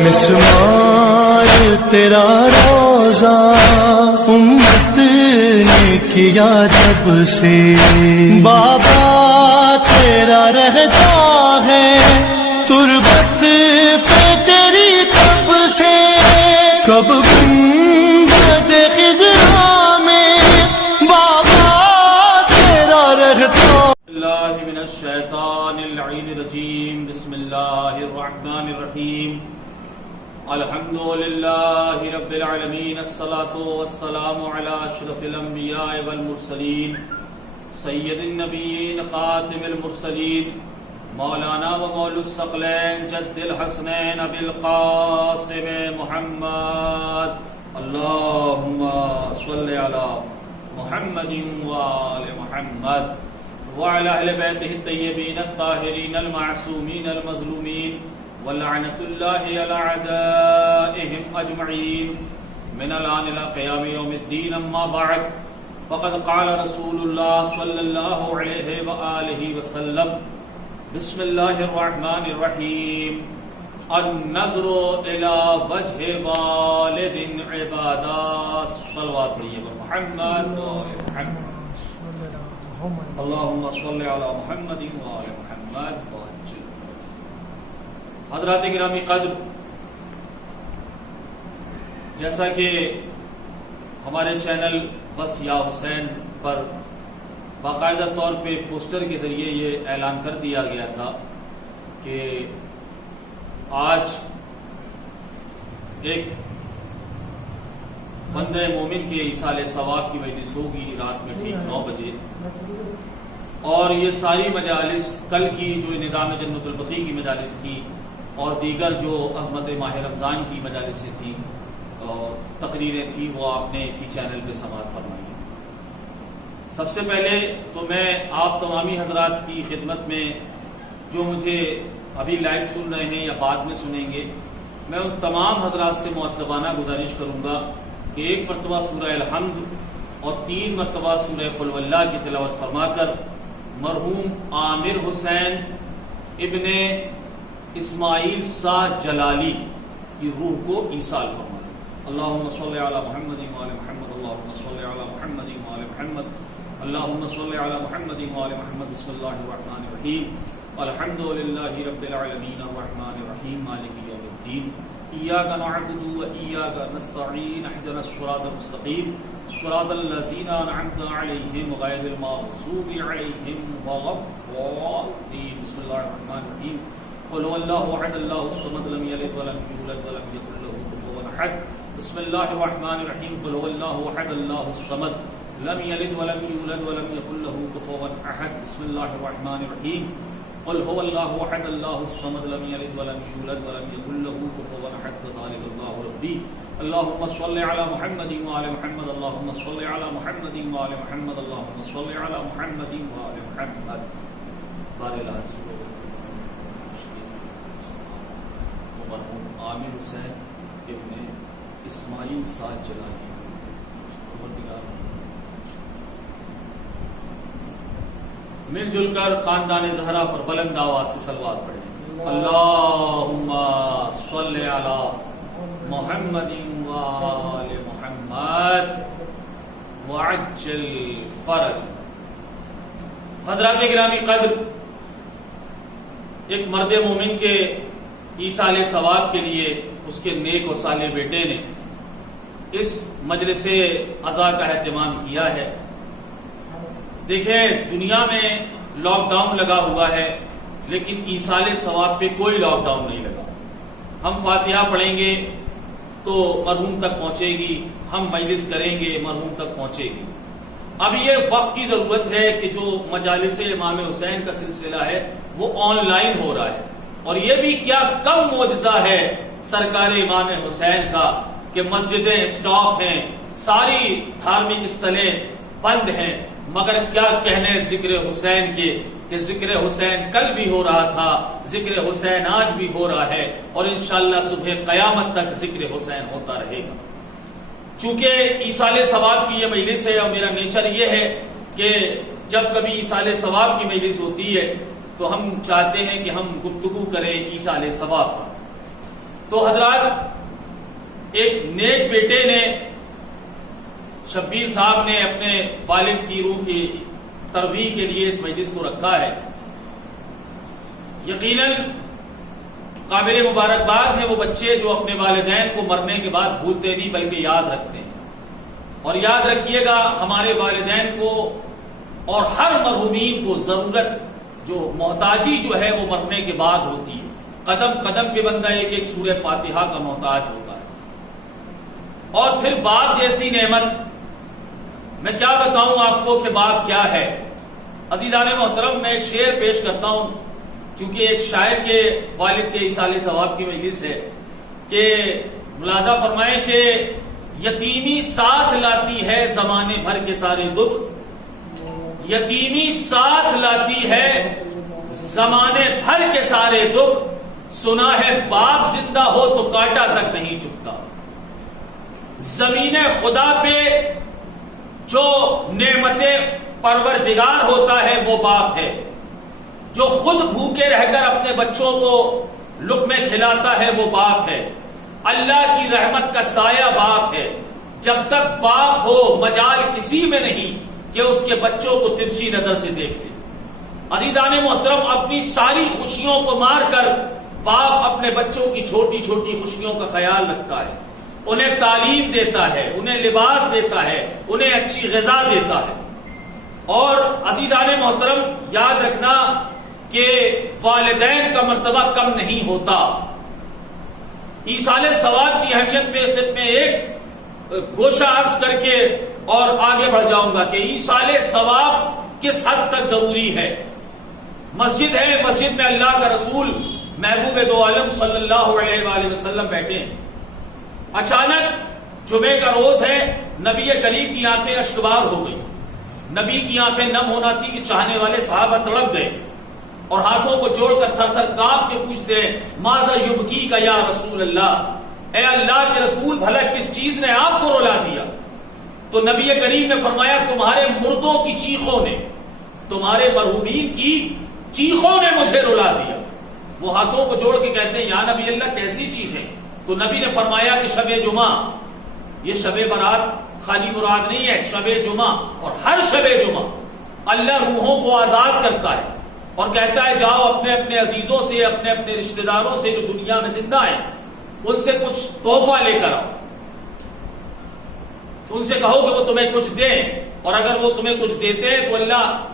مسمار تیرا روزہ امت نے کیا جب سے، بابا تیرا رہتا ہے تربت پہ تیری تب سے، کب گنبد خضرا میں بابا تیرا رہتا۔ اللہ من الشیطان اللعین الرجیم، بسم اللہ الرحمن الرحیم، الحمد للہ رب العالمین، الصلاة والسلام علی اشرف الانبیاء والمرسلین، سید النبیین خاتم المرسلین، مولانا و مولا الثقلین جد الحسنین ابی القاسم محمد، اللہم صل علی محمد وآل محمد وعلى اہل بیتہ الطیبین الطاہرین المعصومین المظلومین ولعنۃ اللہ علی اعدائہم اجمعین من الآن الى قیام یوم الدین، اما بعد فقد قال رسول اللہ صلی اللہ علیہ وآلہ وسلم، بسم اللہ الرحمن الرحیم، النظر الى وجہ والد عبادہ، صلوات پڑھیے محمد محمد، اللہم صل علی محمد وآل محمد۔ حضرات گرامی قدر، جیسا کہ ہمارے چینل بس یا حسین پر باقاعدہ طور پہ پوسٹر کے ذریعے یہ اعلان کر دیا گیا تھا کہ آج ایک بندہ مومن کے ایصال ثواب کی مجلس ہوگی رات میں ٹھیک 9 بجے، اور یہ ساری مجالس کل کی جو نظام جنت البقیع کی مجالس تھی اور دیگر جو عظمت ماہ رمضان کی مجالسیں تھیں اور تقریریں تھیں، وہ آپ نے اسی چینل پہ سماعت فرمائی۔ سب سے پہلے تو میں آپ تمامی حضرات کی خدمت میں جو مجھے ابھی لائیو سن رہے ہیں یا بعد میں سنیں گے، میں ان تمام حضرات سے مؤدبانہ گزارش کروں گا کہ ایک مرتبہ سورہ الحمد اور 3 مرتبہ سورہ قل واللہ کی تلاوت فرما کر مرحوم عامر حسین ابن اسماعیل سا جلالی کی روح کو ایصال فرما دیں۔ اللہم صل علی محمد وآل محمد، اللہم صل علی محمد وآل محمد، اللہم صل علی محمد وآل محمد۔ بسم اللہ الرحمن الرحیم، الحمد للہ رب العالمین، الرحمن الرحیم، مالک یوم الدین، ایاک نعبد و ایاک نستعین، اہدنا الصراط المستقیم، صراط الذین انعمت علیہم غیر المغضوب علیہم ولا الضالین۔ بسم اللہ الرحمن الرحیم، قل هو اللہ احد اللہ الصمد لم یلد ولم یولد ولم یکن له کفوا احد۔ بسم اللہ الرحمن الرحیم، قل هو اللہ احد اللہ الصمد لم یلد ولم یولد ولم یکن له کفوا احد۔ بسم اللہ الرحمن الرحیم، قل هو اللہ احد اللہ الصمد لم یلد ولم یولد ولم یکن له کفوا احد، ذلک اللہ ربی۔ اللہم صل علی محمد وآل محمد، اللہم صل علی محمد وآل محمد، اللہم صل علی محمد وآل محمد۔ بارے لازم مرحوم عامر حسین ابن اسماعیل سعد جلالی، مل جل کر خاندان زہرا پر بلند آواز سے صلوات پڑھیں۔ اللہم صل علی محمد وآل محمد وعجل فرج۔ حضرات گرامی قدر، ایک مرد مومن کے ایصال ثواب کے لیے اس کے نیک و صالح بیٹے نے اس مجلس عزا کا اہتمام کیا ہے۔ دیکھیں، دنیا میں لاک ڈاؤن لگا ہوا ہے لیکن ایصال ثواب پہ کوئی لاک ڈاؤن نہیں لگا۔ ہم فاتحہ پڑھیں گے تو مرحوم تک پہنچے گی، ہم مجلس کریں گے مرحوم تک پہنچے گی۔ اب یہ وقت کی ضرورت ہے کہ جو مجالس امام حسین کا سلسلہ ہے وہ آن لائن ہو رہا ہے، اور یہ بھی کیا کم معجزہ ہے سرکار امام حسین کا کہ مسجدیں سٹاپ ہیں، ساری دھارمک استھلیں بند ہیں، مگر کیا کہنے ذکر حسین کے کہ ذکر حسین کل بھی ہو رہا تھا، ذکر حسین آج بھی ہو رہا ہے، اور انشاءاللہ صبح قیامت تک ذکر حسین ہوتا رہے گا۔ چونکہ ایصال ثواب کی یہ مجلس ہے اور میرا نیچر یہ ہے کہ جب کبھی ایصال ثواب کی مجلس ہوتی ہے تو ہم چاہتے ہیں کہ ہم گفتگو کریں ایصال ثواب پر۔ تو حضرات ایک نیک بیٹے نے شبیر صاحب نے اپنے والد کی روح کی ترویج کے لیے اس مجلس کو رکھا ہے. یقیناً قابل مبارکباد ہے وہ بچے جو اپنے والدین کو مرنے کے بعد بھولتے نہیں بلکہ یاد رکھتے ہیں. اور یاد رکھیے گا ہمارے والدین کو اور ہر مرحومین کو ضرورت جو محتاجی جو ہے وہ مرنے کے بعد ہوتی ہے. قدم قدم پہ بندہ ایک ایک سورہ فاتحہ کا محتاج ہوتا ہے. اور پھر باپ جیسی نعمت میں کیا بتاؤں آپ کو کہ باپ کیا ہے. عزیزان محترم میں ایک شعر پیش کرتا ہوں چونکہ ایک شاعر کے والد کے ایصال ثواب کی مجلس ہے کہ ملاحظہ فرمائیں کہ یتیمی ساتھ لاتی ہے زمانے بھر کے سارے دکھ. یتیمی ساتھ لاتی ہے زمانے بھر کے سارے دکھ. سنا ہے باپ زندہ ہو تو کانٹا تک نہیں چکتا. زمین خدا پہ جو نعمت پروردگار ہوتا ہے وہ باپ ہے. جو خود بھوکے رہ کر اپنے بچوں کو لقمے کھلاتا ہے وہ باپ ہے. اللہ کی رحمت کا سایہ باپ ہے. جب تک باپ ہو مجال کسی میں نہیں کہ اس کے بچوں کو ترچھی نظر سے دیکھ لے. عزیزان محترم اپنی ساری خوشیوں کو مار کر باپ اپنے بچوں کی چھوٹی چھوٹی خوشیوں کا خیال رکھتا ہے. انہیں تعلیم دیتا ہے, انہیں لباس دیتا ہے, انہیں اچھی غذا دیتا ہے. اور عزیزان محترم یاد رکھنا کہ والدین کا مرتبہ کم نہیں ہوتا. ایصال ثواب کی اہمیت میں صرف میں ایک گوشہ عرض کر کے اور آگے بڑھ جاؤں گا کہ ایصال ثواب کس حد تک ضروری ہے. مسجد ہے, مسجد میں اللہ کا رسول محبوب دو عالم صلی اللہ علیہ وآلہ وسلم بیٹھے ہیں. اچانک جمعے کا روز ہے, نبی کریم کی آنکھیں اشکبار ہو گئی. نبی کی آنکھیں نم ہونا تھی کہ چاہنے والے صحابہ تڑپ گئے اور ہاتھوں کو جوڑ کر تھر تھر کانپ کے پوچھتے ہیں ماذا یبکی کا یا رسول اللہ, اے اللہ کے رسول بھلا کس چیز نے آپ کو رلا دیا. تو نبی کریم نے فرمایا تمہارے مردوں کی چیخوں نے, تمہارے مرحومین کی چیخوں نے مجھے رلا دیا. وہ ہاتھوں کو جوڑ کے کہتے ہیں یا نبی اللہ کیسی چیز ہے. تو نبی نے فرمایا کہ شب جمعہ, یہ شب برات خالی مراد نہیں ہے, شب جمعہ اور ہر شب جمعہ اللہ روحوں کو آزاد کرتا ہے اور کہتا ہے جاؤ اپنے اپنے عزیزوں سے, اپنے اپنے رشتہ داروں سے جو دنیا میں زندہ ہیں ان سے کچھ تحفہ لے کر آؤ. ان سے کہو کہ وہ تمہیں کچھ دیں, اور اگر وہ تمہیں کچھ دیتے ہیں تو اللہ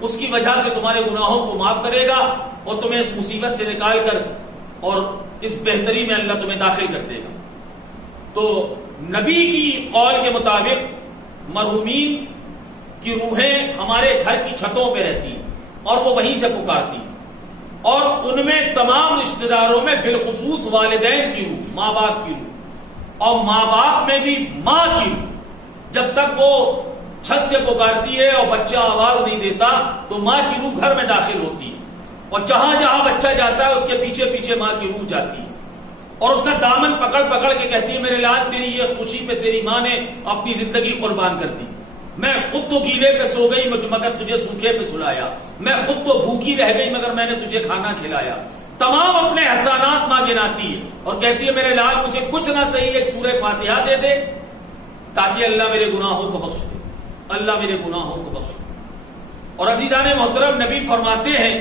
اس کی وجہ سے تمہارے گناہوں کو معاف کرے گا اور تمہیں اس مصیبت سے نکال کر اور اس بہتری میں اللہ تمہیں داخل کر دے گا. تو نبی کی قول کے مطابق مرحومین کی روحیں ہمارے گھر کی چھتوں پہ رہتی ہیں اور وہ وہیں سے پکارتی ہیں, اور ان میں تمام رشتہ داروں میں بالخصوص والدین کی روح, ماں باپ کی روح, اور ماں باپ میں بھی ماں کی روح. جب تک وہ چھت سے پکارتی ہے اور بچہ آواز نہیں دیتا تو ماں کی روح گھر میں داخل ہوتی ہے, اور جہاں جہاں بچہ جاتا ہے اس کے پیچھے پیچھے ماں کی روح جاتی ہے اور اس کا دامن پکڑ پکڑ کے کہتی ہے میرے لال تیری یہ خوشی پہ تیری ماں نے اپنی زندگی قربان کر دی. میں خود تو گیلے پہ سو گئی مگر تجھے سوکھے پہ سلایا. میں خود تو بھوکی رہ گئی مگر میں نے تجھے کھانا کھلایا. تمام اپنے احسانات ماں گناتی ہے اور کہتی ہے میرے لال مجھے کچھ نہ صحیح ایک سورہ فاتحہ دے دے تاکہ اللہ میرے گناہوں کو بخش دے, اللہ میرے گناہوں کو بخش دے. اور عزیزان محترم نبی فرماتے ہیں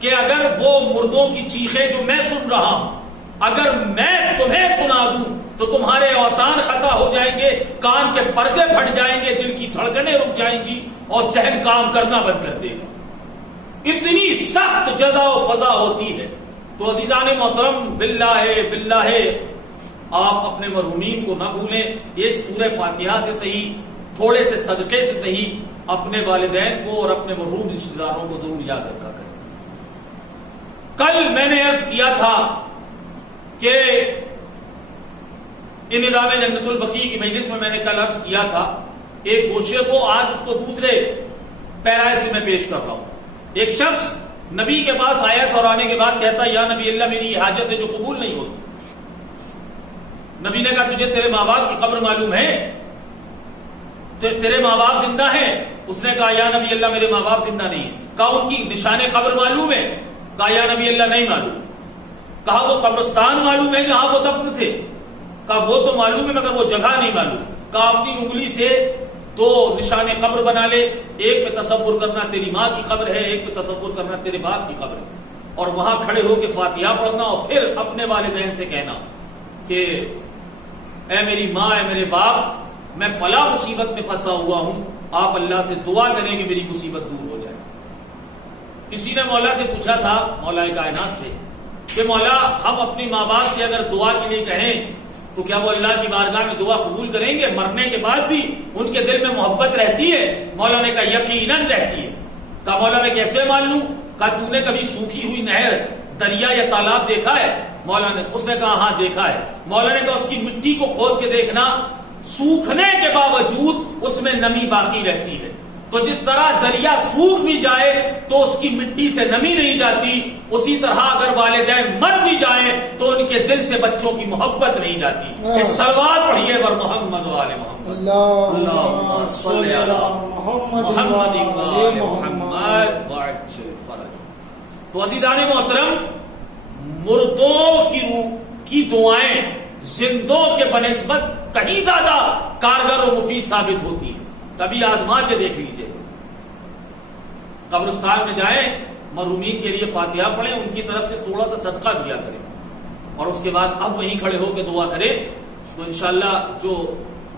کہ اگر وہ مردوں کی چیخیں جو میں سن رہا ہوں اگر میں تمہیں سنا دوں تو تمہارے اوتان خطا ہو جائیں گے, کان کے پردے پھٹ جائیں گے, دل کی دھڑکنیں رک جائیں گی اور ذہن کام کرنا بند کر دے گا. اتنی سخت جزا و فضا ہوتی ہے. تو عزیزان محترم باللہ آپ اپنے مرحومین کو نہ بھولیں. ایک سورہ فاتحہ سے صحیح, تھوڑے سے صدقے سے صحیح اپنے والدین کو اور اپنے مرحوم رشتہ داروں کو ضرور یاد رکھا کریں. کل میں نے عرض کیا تھا کہ نظام جنت البقیع کی مجلس میں نے کل عرض کیا تھا ایک گوشے کو, آج اس کو دوسرے پیرائے سے میں پیش کر رہا ہوں. ایک شخص نبی کے پاس آیا تھا اور آنے کے بعد کہتا یا نبی اللہ میری یہ حاجت ہے جو قبول نہیں ہوتی. نبی نے کہا تجھے تیرے ماں باپ کی قبر معلوم ہے, تیرے ماں باپ زندہ ہیں؟ اس نے کہا یا نبی اللہ میرے ماں باپ زندہ نہیں ہیں. کہا ان کی نشان قبر معلوم ہے؟ کہا یا نبی اللہ نہیں معلوم. کہا وہ قبرستان معلوم ہے جہاں وہ دفن تھے؟ کہا وہ تو معلوم ہے مگر وہ جگہ نہیں معلوم. کہا اپنی انگلی سے تو نشان قبر بنا لے، ایک پہ تصور کرنا تیری ماں کی قبر ہے، ایک پہ تصور کرنا تیرے باپ کی قبر ہے، اور وہاں کھڑے ہو کے فاتحہ پڑھنا اور پھر اپنے والدین سے کہنا کہ اے میری ماں، اے میرے باپ، میں فلاں مصیبت میں پھنسا ہوا ہوں، آپ اللہ سے دعا کریں کہ میری مصیبت دور ہو جائے. کسی نے مولا سے پوچھا تھا، مولا کائنات سے، کہ مولا ہم اپنی ماں باپ سے اگر دعا کے لیے کہیں تو کیا وہ اللہ کی بارگاہ میں دعا قبول کریں گے؟ مرنے کے بعد بھی ان کے دل میں محبت رہتی ہے؟ مولا نے کہا یقیناً رہتی ہے. کہا مولا میں کیسے مان لوں؟ کہا تو نے کبھی سوکھی ہوئی نہر، دریا یا تالاب دیکھا ہے؟ مولا نے اس نے کہا ہاں دیکھا ہے. مولا نے کہا اس کی مٹی کو کھود کے دیکھنا، سوکھنے کے باوجود اس میں نمی باقی رہتی ہے. تو جس طرح دریا سوکھ بھی جائے تو اس کی مٹی سے نمی نہیں جاتی، اسی طرح اگر والدین مر بھی جائیں تو ان کے دل سے بچوں کی محبت نہیں جاتی. ایک صلوات پڑھیے ور محمد وآل محمد. اللہم صلی علی محمد وآل محمد وعجل فرجہ. تو عزیزان محترم، مردوں کی روح کی دعائیں زندوں کے بنسبت کہیں زیادہ کارگر و مفید ثابت ہوتی ہے. کبھی آزما کے دیکھ لیجئے، قبرستان میں جائیں، مرحومین کے لیے فاتحہ پڑھیں، ان کی طرف سے تھوڑا سا صدقہ دیا کریں، اور اس کے بعد اب وہیں کھڑے ہو کے دعا کریں تو انشاءاللہ جو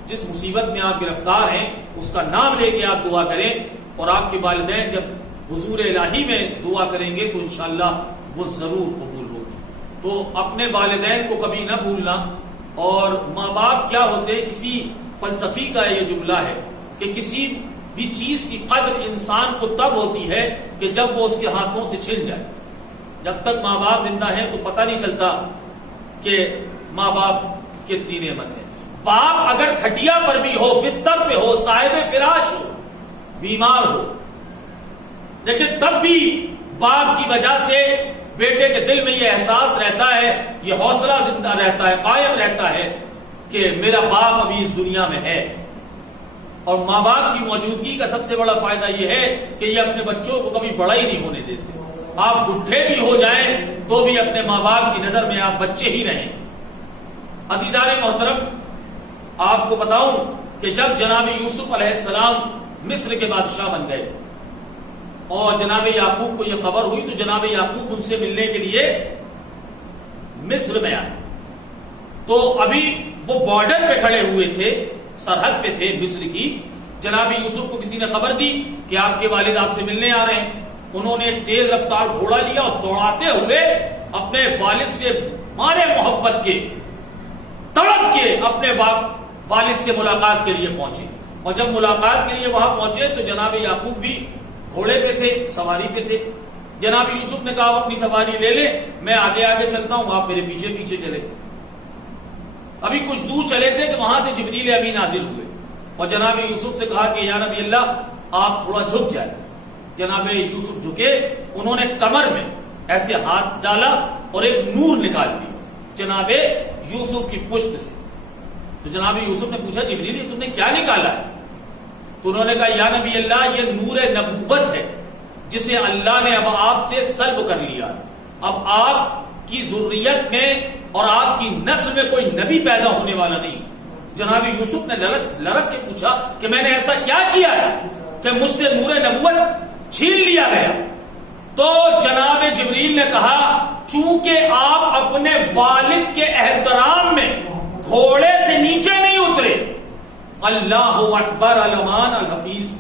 جس مصیبت میں آپ گرفتار ہیں اس کا نام لے کے آپ دعا کریں، اور آپ کے والدین جب حضور الہی میں دعا کریں گے تو انشاءاللہ وہ ضرور قبول ہوگی. تو اپنے والدین کو کبھی نہ بھولنا. اور ماں باپ کیا ہوتے، کسی فلسفی کا یہ جملہ ہے کہ کسی بھی چیز کی قدر انسان کو تب ہوتی ہے کہ جب وہ اس کے ہاتھوں سے چھن جائے. جب تک ماں باپ زندہ ہیں تو پتہ نہیں چلتا کہ ماں باپ کتنی نعمت ہے. باپ اگر کھٹیا پر بھی ہو، بستر پہ ہو، صاحب فراش ہو، بیمار ہو، لیکن تب بھی باپ کی وجہ سے بیٹے کے دل میں یہ احساس رہتا ہے، یہ حوصلہ زندہ رہتا ہے، قائم رہتا ہے کہ میرا باپ ابھی اس دنیا میں ہے. اور ماں باپ کی موجودگی کا سب سے بڑا فائدہ یہ ہے کہ یہ اپنے بچوں کو کبھی بڑا ہی نہیں ہونے دیتے. آپ بڈھے بھی ہو جائیں تو بھی اپنے ماں باپ کی نظر میں آپ بچے ہی رہیں. عزیزان محترم، آپ کو بتاؤں کہ جب جناب یوسف علیہ السلام مصر کے بادشاہ بن گئے اور جناب یعقوب کو یہ خبر ہوئی تو جناب یعقوب ان سے ملنے کے لیے مصر میں آئے. تو ابھی وہ بارڈر پہ کھڑے ہوئے تھے، سرحد پہ تھے مصر کی. جناب یوسف کو کسی نے خبر دی کہ آپ کے والد آپ سے ملنے آ رہے ہیں. انہوں نے ایک تیز رفتار گھوڑا لیا اور دوڑاتے ہوئے اپنے والد سے مارے محبت کے، تڑپ کے اپنے والد سے ملاقات کے لیے پہنچے. اور جب ملاقات کے لیے وہاں پہنچے تو جناب یعقوب بھی گھوڑے پہ تھے، سواری پہ تھے. جناب یوسف نے کہا اپنی سواری لے لے، میں آگے آگے چلتا ہوں، آپ میرے پیچھے پیچھے چلے. ابھی کچھ دور چلے تھے کہ وہاں سے جبریل امین نازل ہوئے اور جناب یوسف سے کہا کہ یا نبی اللہ آپ تھوڑا جھک جائیں. جناب یوسف جھکے، انہوں نے کمر میں ایسے ہاتھ ڈالا اور ایک نور نکال لیا جناب یوسف کی پشت سے. تو جناب یوسف نے پوچھا جبریل تم نے کیا نکالا ہے؟ تو انہوں نے کہا یا نبی اللہ یہ نور نبوت ہے جسے اللہ نے اب آپ سے سلب کر لیا. اب آپ کی ذریت میں اور آپ کی نسل میں کوئی نبی پیدا ہونے والا نہیں. جناب یوسف نے لرس کے پوچھا کہ میں نے ایسا کیا کیا ہے کہ مجھ سے نور نبوت چھین لیا گیا؟ تو جناب جبریل نے کہا چونکہ آپ اپنے والد کے احترام میں گھوڑے سے نیچے نہیں اترے. اللہ اکبر علمان الحفیظ.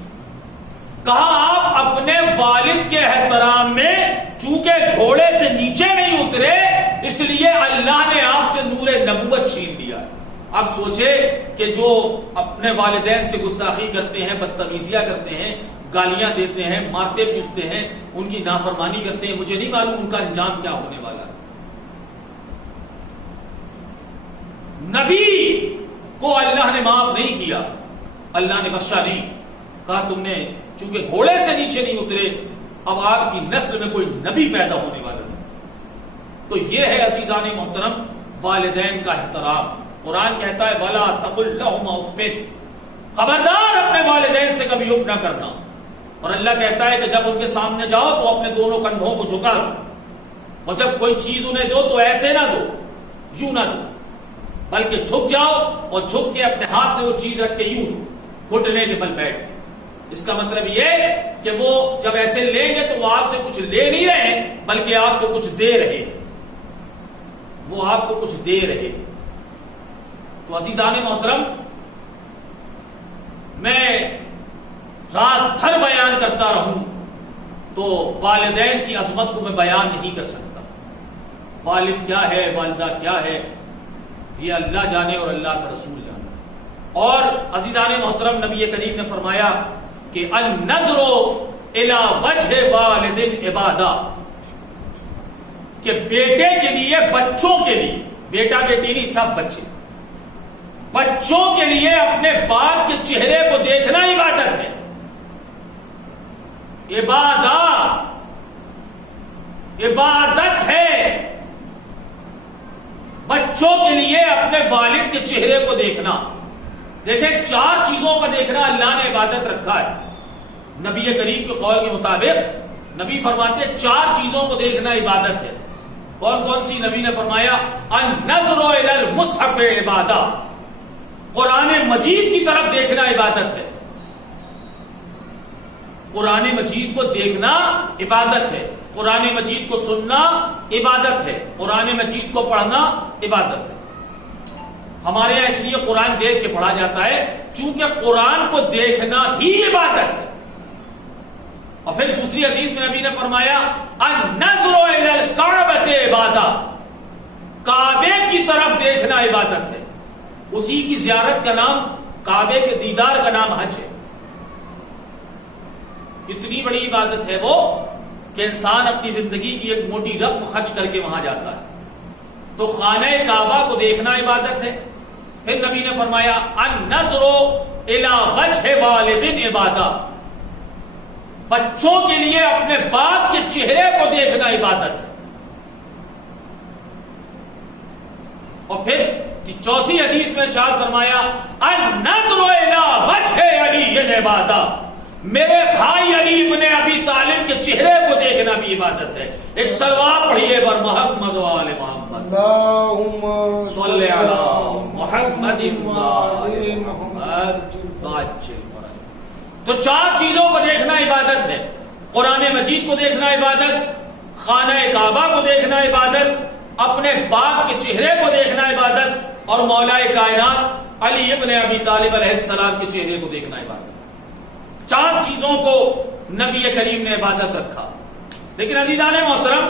کہا آپ اپنے والد کے احترام میں چونکہ گھوڑے سے نیچے نہیں اترے اس لیے اللہ نے آپ سے نور نبوت چھین لیا. اب سوچے کہ جو اپنے والدین سے گستاخی کرتے ہیں، بدتمیزیاں کرتے ہیں، گالیاں دیتے ہیں، مارتے پیٹتے ہیں، ان کی نافرمانی کرتے ہیں، مجھے نہیں معلوم ان کا انجام کیا ہونے والا ہے. نبی کو اللہ نے معاف نہیں کیا، اللہ نے بخشا نہیں. کہا تم نے چونکہ گھوڑے سے نیچے نہیں اترے اب آپ کی نسل میں کوئی نبی پیدا ہونے والا نہیں. تو یہ ہے عزیزان محترم والدین کا احترام. قرآن کہتا ہے وَلَا تَقُلْ لَهُمَا اُفٍّ، خبردار اپنے والدین سے کبھی اف نہ کرنا. اور اللہ کہتا ہے کہ جب ان کے سامنے جاؤ تو اپنے دونوں کندھوں کو جھکا دو. اور جب کوئی چیز انہیں دو تو ایسے نہ دو، یوں نہ دو، بلکہ جھک جاؤ اور جھک کے اپنے ہاتھ میں وہ چیز رکھ کے یوں دو، گھٹنے کے بل بیٹھ کے۔ اس کا مطلب یہ کہ وہ جب ایسے لیں گے تو وہ آپ سے کچھ لے نہیں رہے ہیں بلکہ آپ کو کچھ دے رہے ہیں، وہ آپ کو کچھ دے رہے ہیں۔ تو عزیزان محترم، میں رات بھر بیان کرتا رہوں تو والدین کی عظمت کو میں بیان نہیں کر سکتا۔ والد کیا ہے، والدہ کیا ہے، یہ اللہ جانے اور اللہ کا رسول جانے۔ اور عزیزان محترم، نبی کریم نے فرمایا کہ النظر الی وجہ والد عبادہ، کہ بیٹے کے لیے، بچوں کے لیے، بیٹا بیٹی نہیں، سب بچے، بچوں کے لیے اپنے باپ کے چہرے کو دیکھنا عبادت ہے۔ عبادت ہے بچوں کے لیے اپنے والد کے چہرے کو دیکھنا۔ دیکھیں، 4 چیزوں کا دیکھنا اللہ نے عبادت رکھا ہے۔ نبی کریم کے قول کے مطابق نبی فرماتے ہیں 4 چیزوں کو دیکھنا عبادت ہے۔ کون کون سی؟ نبی نے فرمایا النظر الی المصحف عبادہ، قرآن مجید کی طرف دیکھنا عبادت ہے۔ قرآن مجید کو دیکھنا عبادت ہے، قرآن مجید کو سننا عبادت ہے، قرآن مجید کو پڑھنا عبادت ہے۔ ہمارے یہاں اس لیے قرآن دیکھ کے پڑھا جاتا ہے چونکہ قرآن کو دیکھنا بھی عبادت ہے۔ اور پھر دوسری حدیث میں نبی نے فرمایا النظر الی الکعبۃ عبادہ، کعبے کی طرف دیکھنا عبادت ہے۔ اسی کی زیارت کا نام، کعبے کے دیدار کا نام حج ہے۔ اتنی بڑی عبادت ہے وہ کہ انسان اپنی زندگی کی ایک موٹی رقم خرچ کر کے وہاں جاتا ہے۔ تو خانہ کعبہ کو دیکھنا عبادت ہے۔ پھر نبی نے فرمایا النظر الی وجہ والد عبادہ، بچوں کے لیے اپنے باپ کے چہرے کو دیکھنا عبادت ہے۔ اور پھر چوتھی حدیث میں ارشاد فرمایا النظر الی وجہ علی عبادہ، میرے بھائی علی ابن ابی طالب کے چہرے کو دیکھنا بھی عبادت ہے۔ ایک صلوات پڑھیے بر محمد و آل محمد، اللہم صلی علی محمد و آل محمد عاجل فرج۔ تو 4 چیزوں کو دیکھنا عبادت ہے۔ قرآن مجید کو دیکھنا عبادت، خانہ کعبہ کو دیکھنا عبادت، اپنے باپ کے چہرے کو دیکھنا عبادت، اور مولا کائنات علی ابن ابی طالب علیہ السلام کے چہرے کو دیکھنا عبادت۔ 4 چیزوں کو نبی کریم نے عبادت رکھا۔ لیکن عزیزان محترم،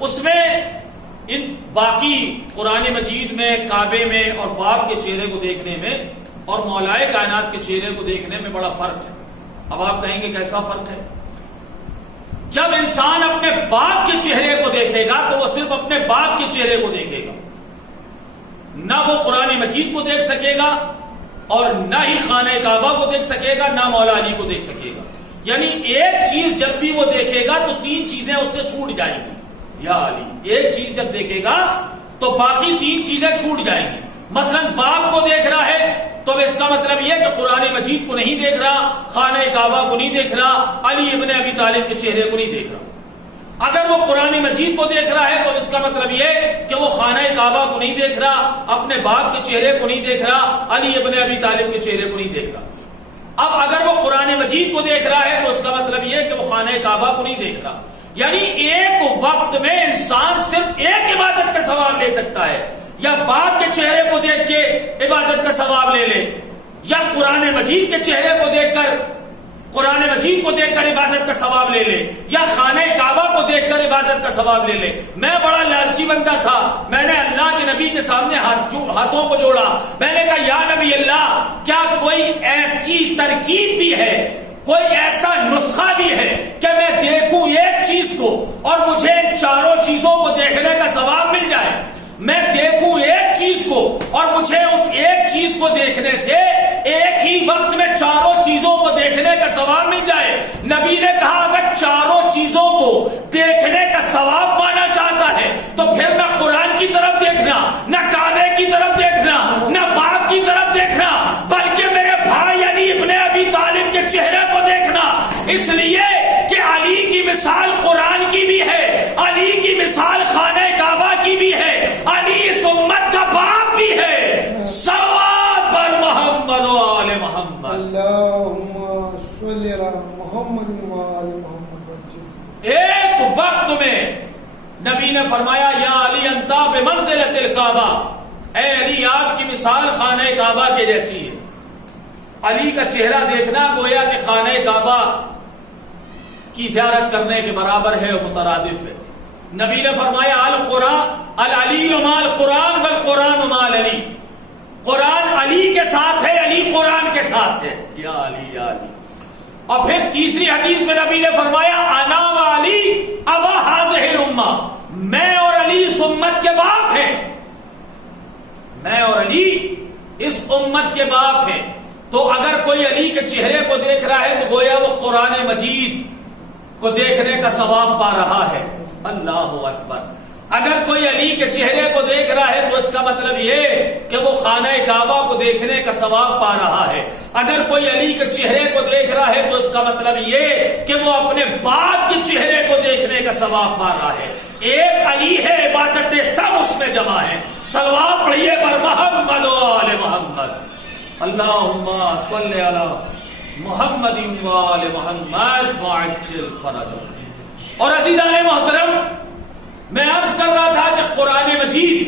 اس میں ان باقی قرآن مجید میں، کعبے میں اور باپ کے چہرے کو دیکھنے میں اور مولا کائنات کے چہرے کو دیکھنے میں بڑا فرق ہے۔ اب آپ کہیں گے کیسا فرق ہے؟ جب انسان اپنے باپ کے چہرے کو دیکھے گا تو وہ صرف اپنے باپ کے چہرے کو دیکھے گا، نہ وہ قرآن مجید کو دیکھ سکے گا اور نہ ہی خانہ کعبہ کو دیکھ سکے گا، نہ مولا علی کو دیکھ سکے گا۔ یعنی ایک چیز جب بھی وہ دیکھے گا تو 3 چیزیں اس سے چھوٹ جائیں گی۔ یا علی، ایک چیز جب دیکھے گا تو باقی 3 چیزیں چھوٹ جائیں گی۔ مثلا باپ کو دیکھ رہا ہے تو اس کا مطلب یہ کہ قرآن مجید کو نہیں دیکھ رہا، خانہ کعبہ کو نہیں دیکھ رہا، علی ابن ابی طالب کے چہرے کو نہیں دیکھ رہا۔ اگر وہ قرآن مجید کو دیکھ رہا ہے تو اس کا مطلب یہ کہ وہ خانہ کعبہ کو نہیں دیکھ رہا، اپنے باپ کے چہرے کو نہیں دیکھ رہا، علی ابن ابی طالب کے چہرے کو نہیں دیکھ رہا۔ اب اگر وہ قرآن مجید کو دیکھ رہا ہے تو اس کا مطلب یہ کہ وہ خانہ کعبہ کو نہیں دیکھ رہا۔ یعنی ایک وقت میں انسان صرف ایک عبادت کا ثواب لے سکتا ہے، یا باپ کے چہرے کو دیکھ کے عبادت کا ثواب لے لے، یا قرآن مجید کے چہرے کو دیکھ کر، قرآن مجید کو دیکھ کر عبادت کا ثواب لے لے، یا خانہ کعبہ کو دیکھ کر عبادت کا ثواب لے لے۔ میں بڑا لالچی بندہ تھا، میں نے اللہ کے نبی کے سامنے ہاتھوں کو جوڑا، میں نے کہا یا نبی اللہ، کیا کوئی ایسی ترکیب بھی ہے، کوئی ایسا نسخہ بھی ہے کہ میں دیکھوں ایک چیز کو اور مجھے ان 4 چیزوں کو دیکھنے کا ثواب مل جائے؟ میں دیکھوں ایک چیز کو اور مجھے اس ایک چیز کو دیکھنے سے ایک ہی وقت میں 4 چیزوں کو دیکھنے کا ثواب مل جائے۔ نبی نے کہا اگر 4 چیزوں کو دیکھنے کا ثواب پانا چاہتا ہے تو پھر نہ قرآن کی طرف دیکھنا، نہ کعبے کی طرف دیکھنا، نہ باپ کی طرف دیکھنا، بلکہ میرے بھائی علی ابن ابی طالب کے چہرے کو دیکھنا، اس لیے کہ علی کی نبی نے فرمایا یا علی انتا بمنزلۃ الکعبہ، اے علی آپ کی مثال خانہ کعبہ کے جیسی ہے۔ علی کا چہرہ دیکھنا گویا کہ خانہ کعبہ کی زیارت کرنے کے برابر ہے اور مترادف ہے۔ نبی نے فرمایا القرآن العلی مال قرآن والقرآن مال علی، قرآن علی کے ساتھ ہے، علی قرآن کے ساتھ ہے، یا علی یا علی۔ اور پھر تیسری حدیث میں نبی نے فرمایا انا و علی ابا ہذہ الامہ، میں اور علی اس امت کے باپ ہیں، میں اور علی اس امت کے باپ ہیں۔ تو اگر کوئی علی کے چہرے کو دیکھ رہا ہے تو گویا وہ قرآن مجید کو دیکھنے کا ثواب پا رہا ہے۔ اللہ اکبر۔ اگر کوئی علی کے چہرے کو دیکھ رہا ہے تو اس کا مطلب یہ کہ وہ خانہ کعبہ کو دیکھنے کا ثواب پا رہا ہے۔ اگر کوئی علی کے چہرے کو دیکھ رہا ہے تو اس کا مطلب یہ کہ وہ اپنے باپ کے چہرے کو دیکھنے کا ثواب پا رہا ہے۔ ایک علی ہے، عبادتیں سب اس میں جمع ہے۔ صلوات پڑھیے پر محمد و آل محمد، اللہم صلی علی محمد و آل محمد وعجل فرجہ۔ اور عزیزان محترم، میں عرض کر رہا تھا کہ قرآن مجید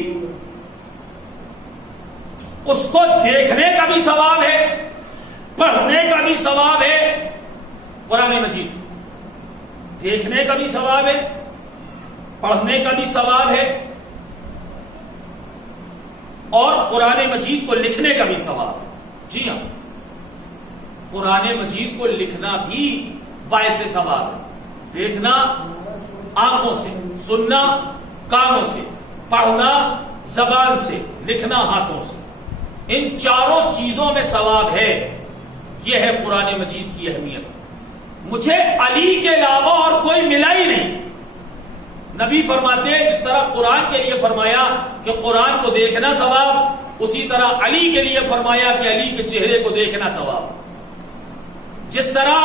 اس کو دیکھنے کا بھی ثواب ہے، پڑھنے کا بھی ثواب ہے۔ قرآن مجید دیکھنے کا بھی ثواب ہے، پڑھنے کا بھی ثواب ہے، اور قرآن مجید کو لکھنے کا بھی ثواب ہے۔ جی ہاں، قرآن مجید کو لکھنا بھی باعث ثواب ہے۔ دیکھنا آنکھوں سے، سننا کانوں سے، پڑھنا زبان سے، لکھنا ہاتھوں سے، ان چاروں چیزوں میں ثواب ہے۔ یہ ہے قرآن مجید کی اہمیت۔ مجھے علی کے علاوہ اور کوئی ملا ہی نہیں۔ نبی فرماتے ہیں جس طرح قرآن کے لیے فرمایا کہ قرآن کو دیکھنا ثواب، اسی طرح علی کے لیے فرمایا کہ علی کے چہرے کو دیکھنا ثواب۔ جس طرح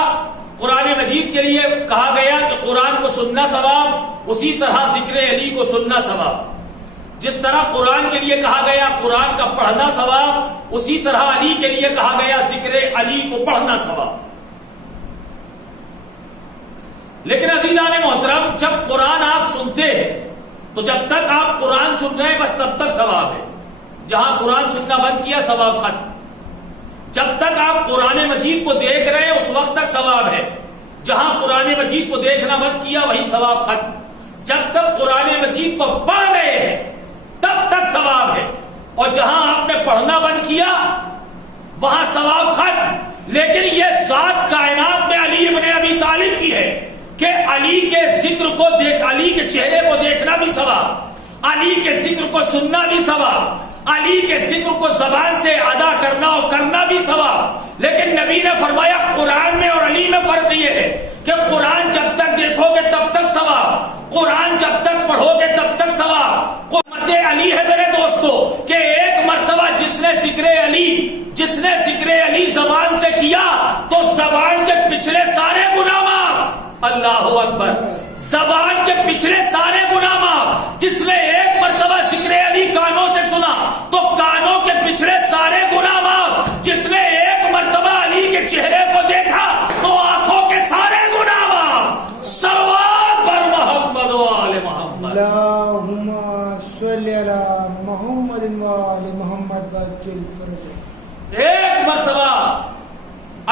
قرآن مجید کے لیے کہا گیا کہ قرآن کو سننا ثواب، اسی طرح ذکر علی کو سننا ثواب۔ جس طرح قرآن کے لیے کہا گیا قرآن کا پڑھنا ثواب، اسی طرح علی کے لیے کہا گیا ذکر علی کو پڑھنا ثواب۔ لیکن عزیزان محترم، جب قرآن آپ سنتے ہیں تو جب تک آپ قرآن سن رہے ہیں بس تب تک ثواب ہے۔ جہاں قرآن سننا بند کیا ثواب ختم۔ جب تک آپ قرآن مجید کو دیکھ رہے ہیں اس وقت تک ثواب ہے، جہاں قرآن مجید کو دیکھنا بند کیا وہی ثواب ختم۔ جب تک قرآن مجید کو پڑھ رہے ہیں تب تک ثواب ہے، اور جہاں آپ نے پڑھنا بند کیا وہاں ثواب ختم۔ لیکن یہ ذات کائنات میں علی ابن ابی طالب کی ہے کہ علی کے ذکر کو علی کے چہرے کو دیکھنا بھی ثواب، علی کے ذکر کو سننا بھی ثواب، علی کے ذکر کو زبان سے ادا کرنا اور کرنا بھی ثواب۔ لیکن نبی نے فرمایا قرآن میں اور علی میں فرق یہ ہے کہ قرآن جب تک دیکھو گے تب تک ثواب، قرآن جب تک پڑھو گے تب تک ثواب۔ قرآن علی ہے میرے دوستو کہ ایک مرتبہ جس نے ذکر علی زبان سے کیا تو زبان کے پچھلے سارے گناہ معاف۔ اللہ اکبر۔ زبان کے پچھلے سارے گناہ معاف۔ جس نے ایک مرتبہ ذکر علی کانوں سے سنا تو کانوں کے پچھلے سارے گناہ معاف۔ جس نے ایک مرتبہ علی کے چہرے کو دیکھا تو آنکھوں کے سارے گناہ معاف۔ صلوات بر محمد و آل محمد، اللہم صلی علی محمد و آل محمد وعجل فرجہ۔ ایک مرتبہ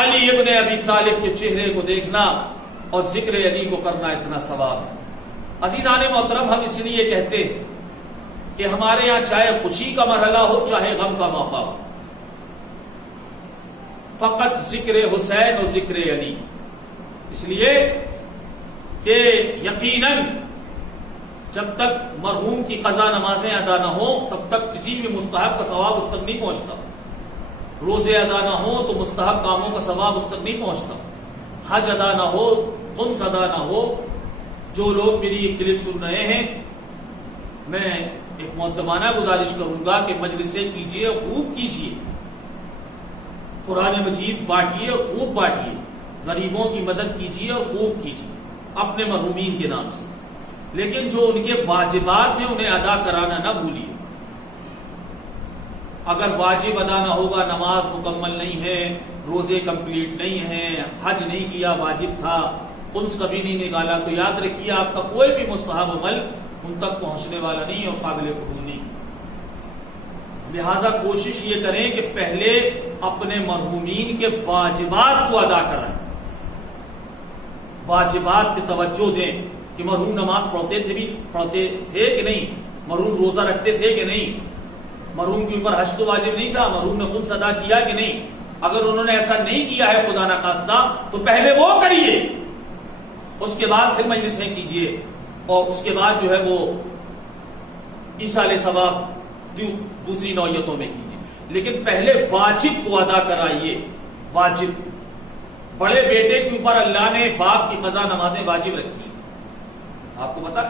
علی ابن ابی طالب کے چہرے کو دیکھنا اور ذکر علی کو کرنا اتنا ثواب ہے۔ عزیزان محترم، ہم اس لیے کہتے ہیں کہ ہمارے یہاں چاہے خوشی کا مرحلہ ہو چاہے غم کا موقع ہو، فقط ذکر حسین اور ذکر علی، اس لیے کہ یقیناً جب تک مرحوم کی قضا نمازیں ادا نہ ہو تب تک کسی بھی مستحب کا ثواب اس تک نہیں پہنچتا، روزے ادا نہ ہو تو مستحب کاموں کا ثواب اس تک نہیں پہنچتا، حج ادا نہ ہو، خمس ادا نہ ہو۔ جو لوگ میری یہ کلپ سن رہے ہیں، میں ایک مؤدبانہ گزارش کروں گا کہ مجلسیں کیجیے، خوب کیجیے، قرآن مجید بانٹیے اور خوب بانٹیے، غریبوں کی مدد کیجیے اور خوب کیجیے اپنے مرحومین کے نام سے، لیکن جو ان کے واجبات ہیں انہیں ادا کرانا نہ بھولیے۔ اگر واجب ادا نہ ہوگا، نماز مکمل نہیں ہے، روزے کمپلیٹ نہیں ہیں، حج نہیں کیا واجب تھا، خمس کبھی نہیں نکالا، تو یاد رکھیے آپ کا کوئی بھی مستحب عمل ان تک پہنچنے والا نہیں اور قابل قبول نہیں. لہذا کوشش یہ کریں کہ پہلے اپنے مرحومین کے واجبات کو ادا کرائیں، واجبات پہ توجہ دیں کہ مرحوم نماز پڑھتے تھے کہ نہیں، مرحوم روزہ رکھتے تھے کہ نہیں، مرحوم کے اوپر حج تو واجب نہیں تھا، مرحوم نے خمس ادا کیا کہ نہیں. اگر انہوں نے ایسا نہیں کیا ہے خدا نخواستہ تو پہلے وہ کریے، اس کے بعد پھر مجلسیں کیجیے، اور اس کے بعد جو ہے وہ ایصال ثواب دوسری نوعیتوں میں کیجیے. لیکن پہلے واجب کو ادا کرائیے. واجب، بڑے بیٹے کے اوپر اللہ نے باپ کی قضا نمازیں واجب رکھی. آپ کو پتا،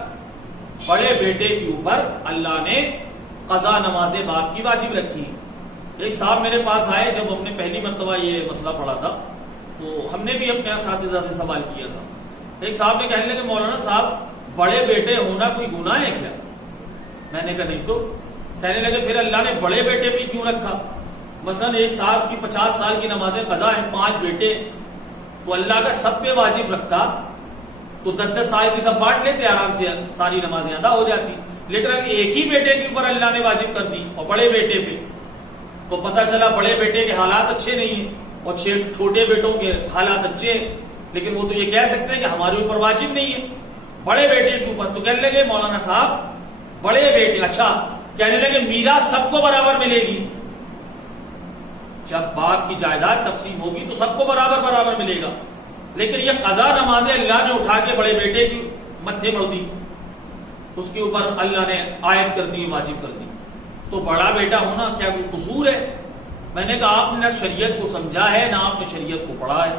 بڑے بیٹے کے اوپر اللہ نے قضا نمازیں باپ کی واجب رکھی. ایک صاحب میرے پاس آئے جب ہم نے پہلی مرتبہ یہ مسئلہ پڑھا تھا، تو ہم نے بھی اپنے اساتذہ سے سوال کیا تھا. ایک صاحب نے کہنے لگے مولانا صاحب بڑے بیٹے ہونا کوئی گناہ ہے کیا؟ میں نے کہا نہیں تو. کہنے لگے پھر اللہ نے بڑے بیٹے بھی کیوں رکھا؟ مثلا ایک صاحب کی 50 سال کی نمازیں قضا ہیں، 5 بیٹے، تو اللہ کا سب پہ واجب رکھتا تو 10 سال کی سب بانٹ لیتے، آرام سے ساری نمازیں ادا ہو جاتی. لیکن ایک ہی بیٹے کے اوپر اللہ نے واجب کر دی اور بڑے بیٹے پہ، تو پتہ چلا بڑے بیٹے کے حالات اچھے نہیں ہیں اور چھوٹے بیٹوں کے حالات اچھے ہیں. لیکن وہ تو یہ کہہ سکتے ہیں کہ ہمارے اوپر واجب نہیں ہے بڑے بیٹے کے اوپر. تو کہنے لگے مولانا صاحب بڑے بیٹے، اچھا کہنے لگے میراث سب کو برابر ملے گی. جب باپ کی جائیداد تقسیم ہوگی تو سب کو برابر ملے گا. لیکن یہ قضا نمازیں اللہ نے اٹھا کے بڑے بیٹے کی متھے مڑ دی، اس کے اوپر اللہ نے آیت کر دی، واجب کر دی. تو بڑا بیٹا ہونا کیا کوئی قصور ہے؟ میں نے کہا آپ نے نہ شریعت کو سمجھا ہے نہ آپ نے شریعت کو پڑھا ہے.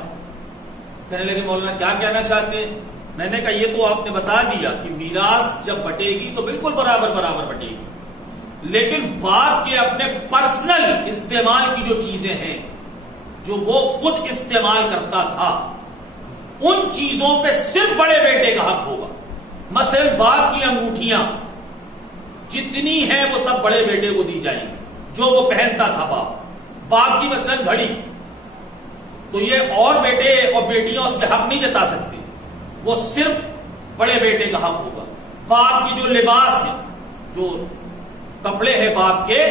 کہنے لگے مولانا کیا کہنا چاہتے ہیں؟ میں نے کہا یہ تو آپ نے بتا دیا کہ میراث جب بٹے گی تو بالکل برابر بٹے گی. لیکن باپ کے اپنے پرسنل استعمال کی جو چیزیں ہیں جو وہ خود استعمال کرتا تھا، ان چیزوں پہ صرف بڑے بیٹے کا حق ہوگا. مثلا باپ کی انگوٹھیاں جتنی ہیں وہ سب بڑے بیٹے کو دی جائیں گی، جو وہ پہنتا تھا باپ کی مثلا گھڑی، تو یہ اور بیٹے اور بیٹیاں اس پہ حق نہیں جتا سکتے، وہ صرف بڑے بیٹے کا حق ہوگا. باپ کی جو لباس ہے، جو کپڑے ہیں باپ کے،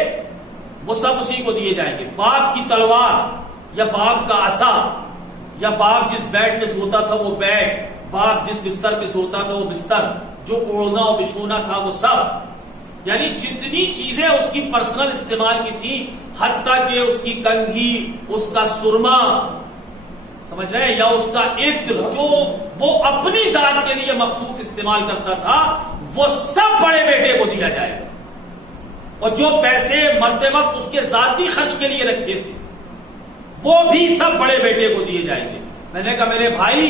وہ سب اسی کو دیے جائیں گے. باپ کی تلوار یا باپ کا عصا یا باپ جس بیڈ پہ سوتا تھا وہ بیڈ، باپ جس بستر پہ سوتا تھا وہ بستر، جو اوڑھنا اور بچھونا تھا وہ سب، یعنی جتنی چیزیں اس کی پرسنل استعمال کی تھی، حتیٰ کہ اس کی کنگھی، اس کا سرما، سمجھ رہے ہیں، یا اس کا عطر جو وہ اپنی ذات کے لیے مخصوص استعمال کرتا تھا، وہ سب بڑے بیٹے کو دیا جائے گا. اور جو پیسے مرتے وقت اس کے ذاتی خرچ کے لیے رکھے تھے وہ بھی سب بڑے بیٹے کو دیے جائیں گے. میں نے کہا میرے بھائی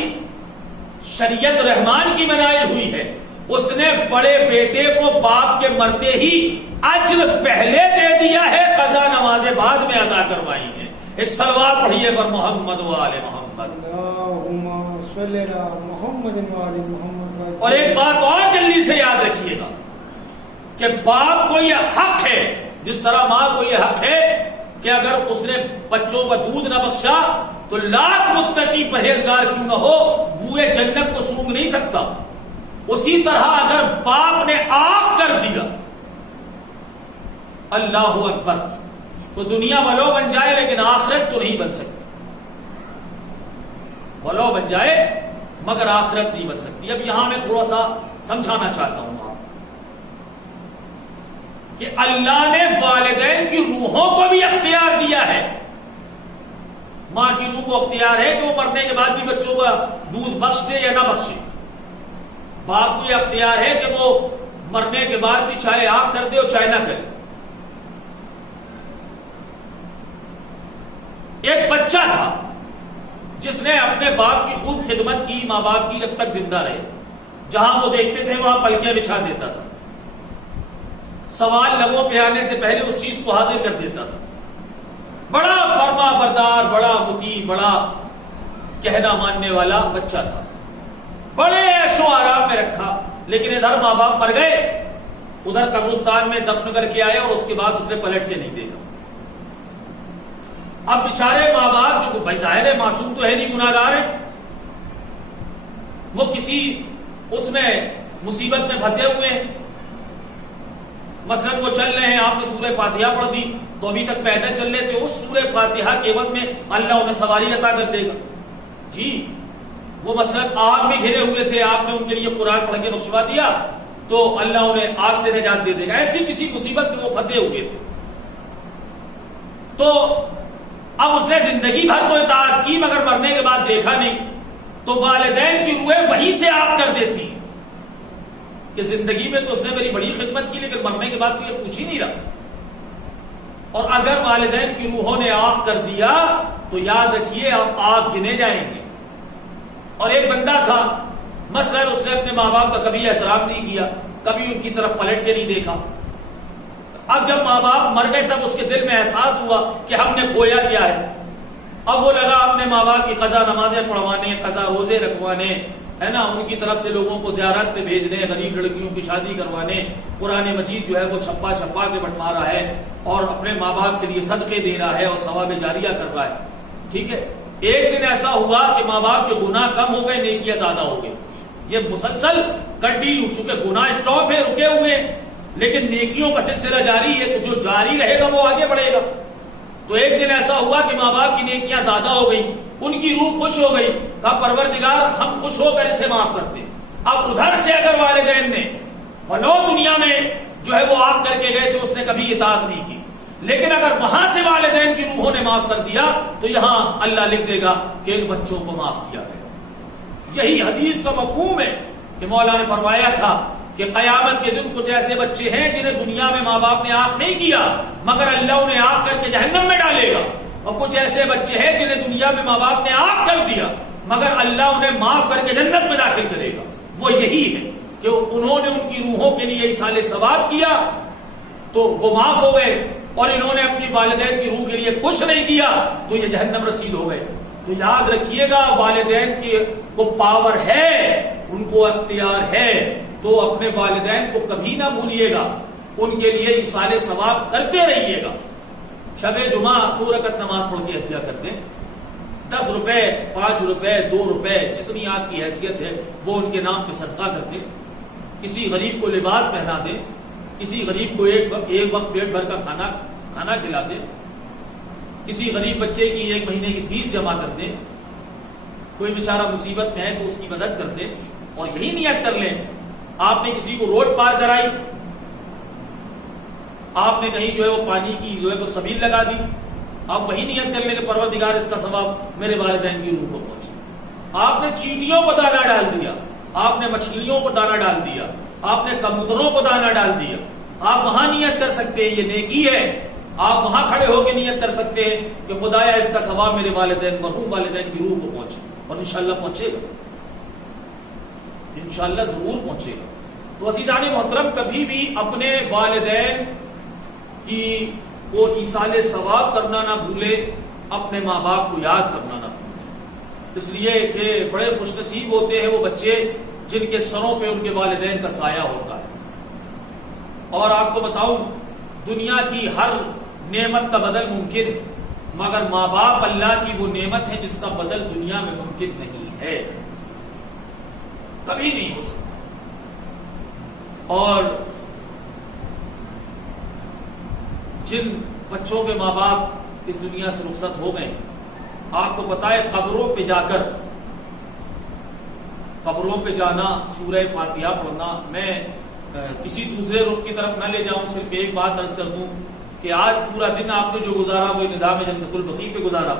شریعت رحمان کی بنائی ہوئی ہے، اس نے بڑے بیٹے کو باپ کے مرتے ہی اجر پہلے دے دیا ہے، قضا نمازیں بعد میں ادا کروائی ہیں. ایک صلوات پڑھیے پر محمد و آل محمد. اللہم صلی علی محمد و آل محمد. اور ایک بات اور جلدی سے یاد رکھیے گا کہ باپ کو یہ حق ہے، جس طرح ماں کو یہ حق ہے کہ اگر اس نے بچوں کا دودھ نہ بخشا تو لاکھ متقی پرہیزگار کیوں نہ ہو بوئے جنت کو سونگھ نہیں سکتا، اسی طرح اگر باپ نے آنکھ کر دیا، اللہ اکبر، تو دنیا ولو بن جائے لیکن آخرت تو نہیں بن سکتی. ولو بن جائے مگر آخرت نہیں بن سکتی. اب یہاں میں تھوڑا سا سمجھانا چاہتا ہوں کہ اللہ نے والدین کی روحوں کو بھی اختیار دیا ہے. ماں کی روح کو اختیار ہے کہ وہ مرنے کے بعد بھی بچوں کا دودھ بخش دے یا نہ بخشے. باپ کو یہ اختیار ہے کہ وہ مرنے کے بعد بھی چاہے آگ کر دے اور چاہے نہ کرے. ایک بچہ تھا جس نے اپنے باپ کی خوب خدمت کی، ماں باپ کی جب تک زندہ رہے، جہاں وہ دیکھتے تھے وہاں پلکیاں بچھا دیتا تھا، سوال لبوں پہ آنے سے پہلے اس چیز کو حاضر کر دیتا تھا. بڑا فرما بردار، بڑا مطیع، بڑا کہنا ماننے والا بچہ تھا، بڑے عیش و آرام میں رکھا. لیکن ادھر ماں باپ مر گئے، ادھر قبرستان میں دفن کر کے آئے اور اس کے بعد اس نے پلٹ کے نہیں دیکھا. اب بیچارے ماں باپ جو بھائی ظاہر ہے معصوم تو ہے نہیں، گناہگار ہے، وہ کسی اس میں مصیبت میں پھنسے ہوئے ہیں، مثلا وہ چل رہے ہیں، آپ نے سورہ فاتحہ پڑھ دی تو ابھی تک پیدل چل رہے تھے، اس سورہ فاتحہ کے عوض میں اللہ انہیں سواری عطا کر دے گا. جی وہ مثلا آگ میں گھرے ہوئے تھے، آپ نے ان کے لیے قرآن پڑھ کے بخشوا دیا تو اللہ انہیں آگ سے نجات دے دے گا. ایسی کسی مصیبت میں وہ پھنسے ہوئے تھے تو اب اس نے زندگی بھر تو اطاعت کی مگر مرنے کے بعد دیکھا نہیں، تو والدین کی روحیں وہیں سے آگ کر دیتی کہ زندگی میں تو اس نے میری بڑی خدمت کی لیکن مرنے کے بعد تو یہ پوچھ ہی نہیں رہا. اور اگر والدین کی روحوں نے آگ کر دیا تو یاد رکھیے آپ آگ گنے جائیں گے. اور ایک بندہ تھا مثلا اس نے اپنے ماں باپ کا کبھی احترام نہیں کیا، کبھی ان کی طرف پلٹ کے نہیں دیکھا. اب جب ماں باپ مر گئے تب اس کے دل میں احساس ہوا کہ ہم نے کھویا کیا ہے. اب وہ لگا اپنے ماں باپ کی قضا نمازیں پڑھوانے، قضا روزے رکھوانے، ہے نا، ان کی طرف سے لوگوں کو زیارت پہ بھیجنے، غریب لڑکیوں کی شادی کروانے، قرآن مجید جو ہے وہ چھپا چھپا کے بٹوا رہا ہے اور اپنے ماں باپ کے لیے صدقے دے رہا ہے اور ثواب جاریہ کر رہا ہے. ٹھیک ہے، ایک دن ایسا ہوا کہ ماں باپ کے گناہ کم ہو گئے، نیکیاں زیادہ ہو گئی. یہ مسلسل کنٹینیو، چونکہ گناہ اسٹاپ ہے، رکے ہوئے ہیں، لیکن نیکیوں کا سلسلہ جاری ہے، تو جو جاری رہے گا وہ آگے بڑھے گا. تو ایک دن ایسا ہوا کہ ماں باپ کی نیکیاں زیادہ ہو گئی، ان کی روح خوش ہو گئی، کہا پروردگار ہم خوش ہو کر اسے معاف کرتے. اب ادھر سے اگر والدین نے ولو دنیا میں جو ہے وہ آپ کر کے گئے تھے، اس نے کبھی اطاعت نہیں کی، لیکن اگر وہاں سے والدین کی روحوں نے معاف کر دیا تو یہاں اللہ لکھ دے گا کہ ان بچوں کو معاف کیا گیا. یہی حدیث کا مفہوم ہے کہ مولا نے فرمایا تھا کہ قیامت کے دن کچھ ایسے بچے ہیں جنہیں دنیا میں ماں باپ نے آف نہیں کیا مگر اللہ انہیں آف کر کے جہنم میں ڈالے گا، اور کچھ ایسے بچے ہیں جنہیں دنیا میں ماں باپ نے آف کر دیا مگر اللہ انہیں معاف کر کے جنت میں داخل کرے گا. وہ یہی ہے کہ انہوں نے ان کی روحوں کے لیے ایصال ثواب کیا تو وہ معاف ہو گئے، اور انہوں نے اپنی والدین کی روح کے لیے کچھ نہیں کیا تو یہ جہنم رسید ہو گئے. تو یاد رکھیے گا والدین کی کو پاور ہے، ان کو اختیار ہے، تو اپنے والدین کو کبھی نہ بھولیے گا، ان کے لیے ایصال ثواب کرتے رہیے گا. شب جمعہ 2 رکعت نماز پڑھ کے ہدیہ کر دیں، 10 روپے 5 روپے 2 روپے جتنی آپ کی حیثیت ہے وہ ان کے نام پہ صدقہ کر دیں. کسی غریب کو لباس پہنا دیں، کسی غریب کو ایک وقت پیٹ بھر کا کھانا کھلا دیں، کسی غریب بچے کی 1 مہینے کی فیس جمع کر دیں، کوئی بیچارہ مصیبت میں ہے تو اس کی مدد کر دیں. اور یہی نیت کر لیں، آپ نے کسی کو روڈ پار کرائی، آپ نے کہیں جو ہے وہ پانی کی جو ہے وہ سبیل لگا دی، آپ وہی نیت کر لیں کہ پروردگار اس کا ثواب میرے والدین کی روح کو پہنچے. آپ نے چیٹیوں کو دانا ڈال دیا، آپ نے مچھلیوں کو دانا ڈال دیا، آپ نے کبوتروں کو دانا ڈال دیا، آپ وہاں نیت کر سکتے ہیں، یہ نیکی ہے. آپ وہاں کھڑے ہو کے نیت کر سکتے ہیں کہ خدایا اس کا ثواب میرے والدین مرحوم والدین کی روح کو پہنچے، اور انشاءاللہ پہنچے گا، انشاءاللہ ضرور پہنچے گا. تو عزیزان محترم، کبھی بھی اپنے والدین کی کو ایصال ثواب کرنا نہ بھولے، اپنے ماں باپ کو یاد کرنا نہ بھولے. اس لیے کہ بڑے خوش نصیب ہوتے ہیں وہ بچے جن کے سروں پہ ان کے والدین کا سایہ ہوتا ہے. اور آپ کو بتاؤں، دنیا کی ہر نعمت کا بدل ممکن ہے مگر ماں باپ اللہ کی وہ نعمت ہے جس کا بدل دنیا میں ممکن نہیں ہے، کبھی نہیں ہو سکتا. اور جن بچوں کے ماں باپ اس دنیا سے رخصت ہو گئے، آپ کو پتا ہے قبروں پہ جا کر، قبروں پہ جانا، سورہ فاتحہ پڑھنا، میں کسی دوسرے رخ کی طرف نہ لے جاؤں، صرف ایک بات عرض کر دوں کہ آج پورا دن آپ نے جو گزارا وہ نظام جنت البقیع پہ گزارا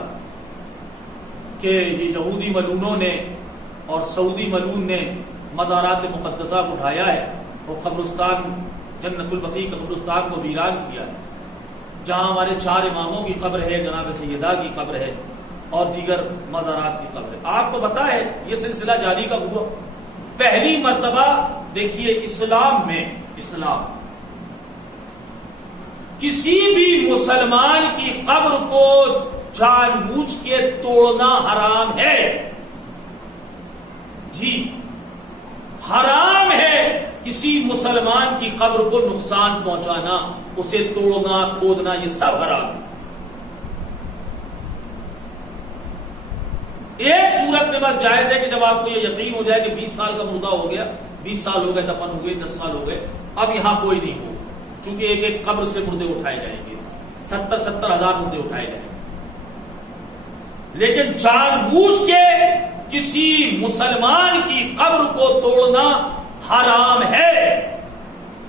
کہ یہ یہودی ملونوں نے اور سعودی ملون نے مزارات مقدسہ کو اٹھایا ہے اور قبرستان جنت البقیع کے قبرستان کو ویران کیا ہے، جہاں ہمارے 4 اماموں کی قبر ہے، جناب سیدہ کی قبر ہے اور دیگر مزارات کی قبر ہے. آپ کو پتا ہے یہ سلسلہ جاری کب ہوا؟ پہلی مرتبہ دیکھیے اسلام میں، اسلام کسی بھی مسلمان کی قبر کو جان بوجھ کے توڑنا حرام ہے. جی حرام ہے کسی مسلمان کی قبر کو نقصان پہنچانا، اسے توڑنا، کھودنا، یہ سب حرام ہے. ایک صورت میں بس جائز ہے کہ جب آپ کو یہ یقین ہو جائے کہ 20 سال کا مردہ ہو گیا، 20 سال ہو گئے دفن ہو گئے، 10 سال ہو گئے، اب یہاں کوئی نہیں ہو، چونکہ ایک ایک قبر سے مردے اٹھائے جائیں گے، 70,000 مردے اٹھائے جائیں گے، لیکن جان بوجھ کے کسی مسلمان کی قبر کو توڑنا حرام ہے۔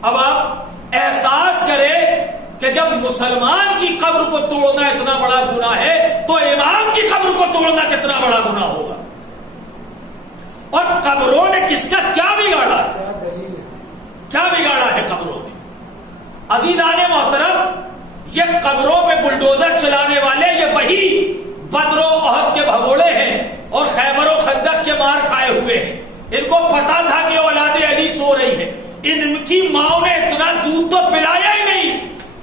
اب آپ احساس کریں کہ جب مسلمان کی قبر کو توڑنا اتنا بڑا گناہ ہے تو امام کی قبر کو توڑنا کتنا بڑا گناہ ہوگا۔ اور قبروں نے کس کا کیا بگاڑا ہے؟ کیا بگاڑا ہے قبروں نے؟ عزیزان محترم، یہ قبروں پہ بلڈوزر چلانے والے یہ وہی بدر و احد کے بھگوڑے ہیں اور خیبر و خندق کے مار کھائے ہوئے ہیں۔ ان کو پتا تھا کہ اولاد علی سو رہی ہے، ان کی ماں نے اتنا دودھ تو پلایا ہی نہیں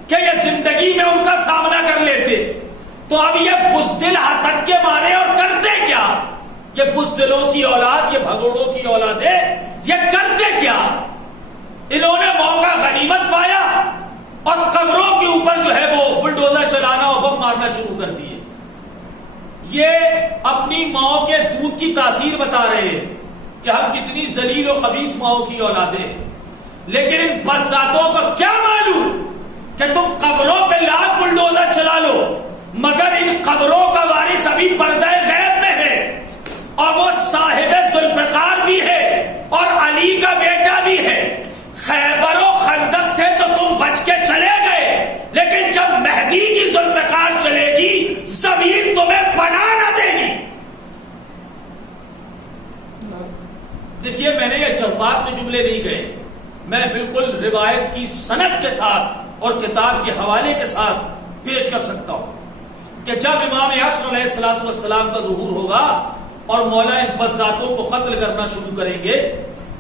کہ یہ زندگی میں ان کا سامنا کر لیتے، تو اب یہ بزدل حسد کے مارے اور کرتے کیا؟ یہ بزدلوں کی اولاد، یہ بھگوڑوں کی اولادیں یہ کرتے کیا؟ انہوں نے موقع غنیمت پایا اور قبروں کے اوپر جو ہے وہ بلڈوزر چلانا اور بم مارنا شروع کر دیے۔ یہ اپنی ماں کے دودھ کی تاثیر بتا رہے ہیں کہ ہم کتنی ذلیل و خبیث ماں کی اولادیں ہیں، لیکن ان بزاتوں کو کیا معلوم کہ تم قبروں پہ لاکھ بلڈوزر چلا لو، مگر ان قبروں کا وارث ابھی پردہ غیب میں ہے، اور وہ صاحب ذوالفقار بھی ہے اور علی کا بیٹا بھی ہے۔ خیبر و خندق سے تو تم بچ کے چلے گئے، لیکن جب مہدی کی ذوالفقار چلے گی زمین تمہیں پناہ نہ دے گی۔ دیکھیے، میں نے یہ جذبات میں جملے نہیں کہے، میں بالکل روایت کی سند کے ساتھ اور کتاب کے حوالے کے ساتھ پیش کر سکتا ہوں کہ جب امام عصر علیہ السلام کا ظہور ہوگا اور مولا ان بزاتوں کو قتل کرنا شروع کریں گے،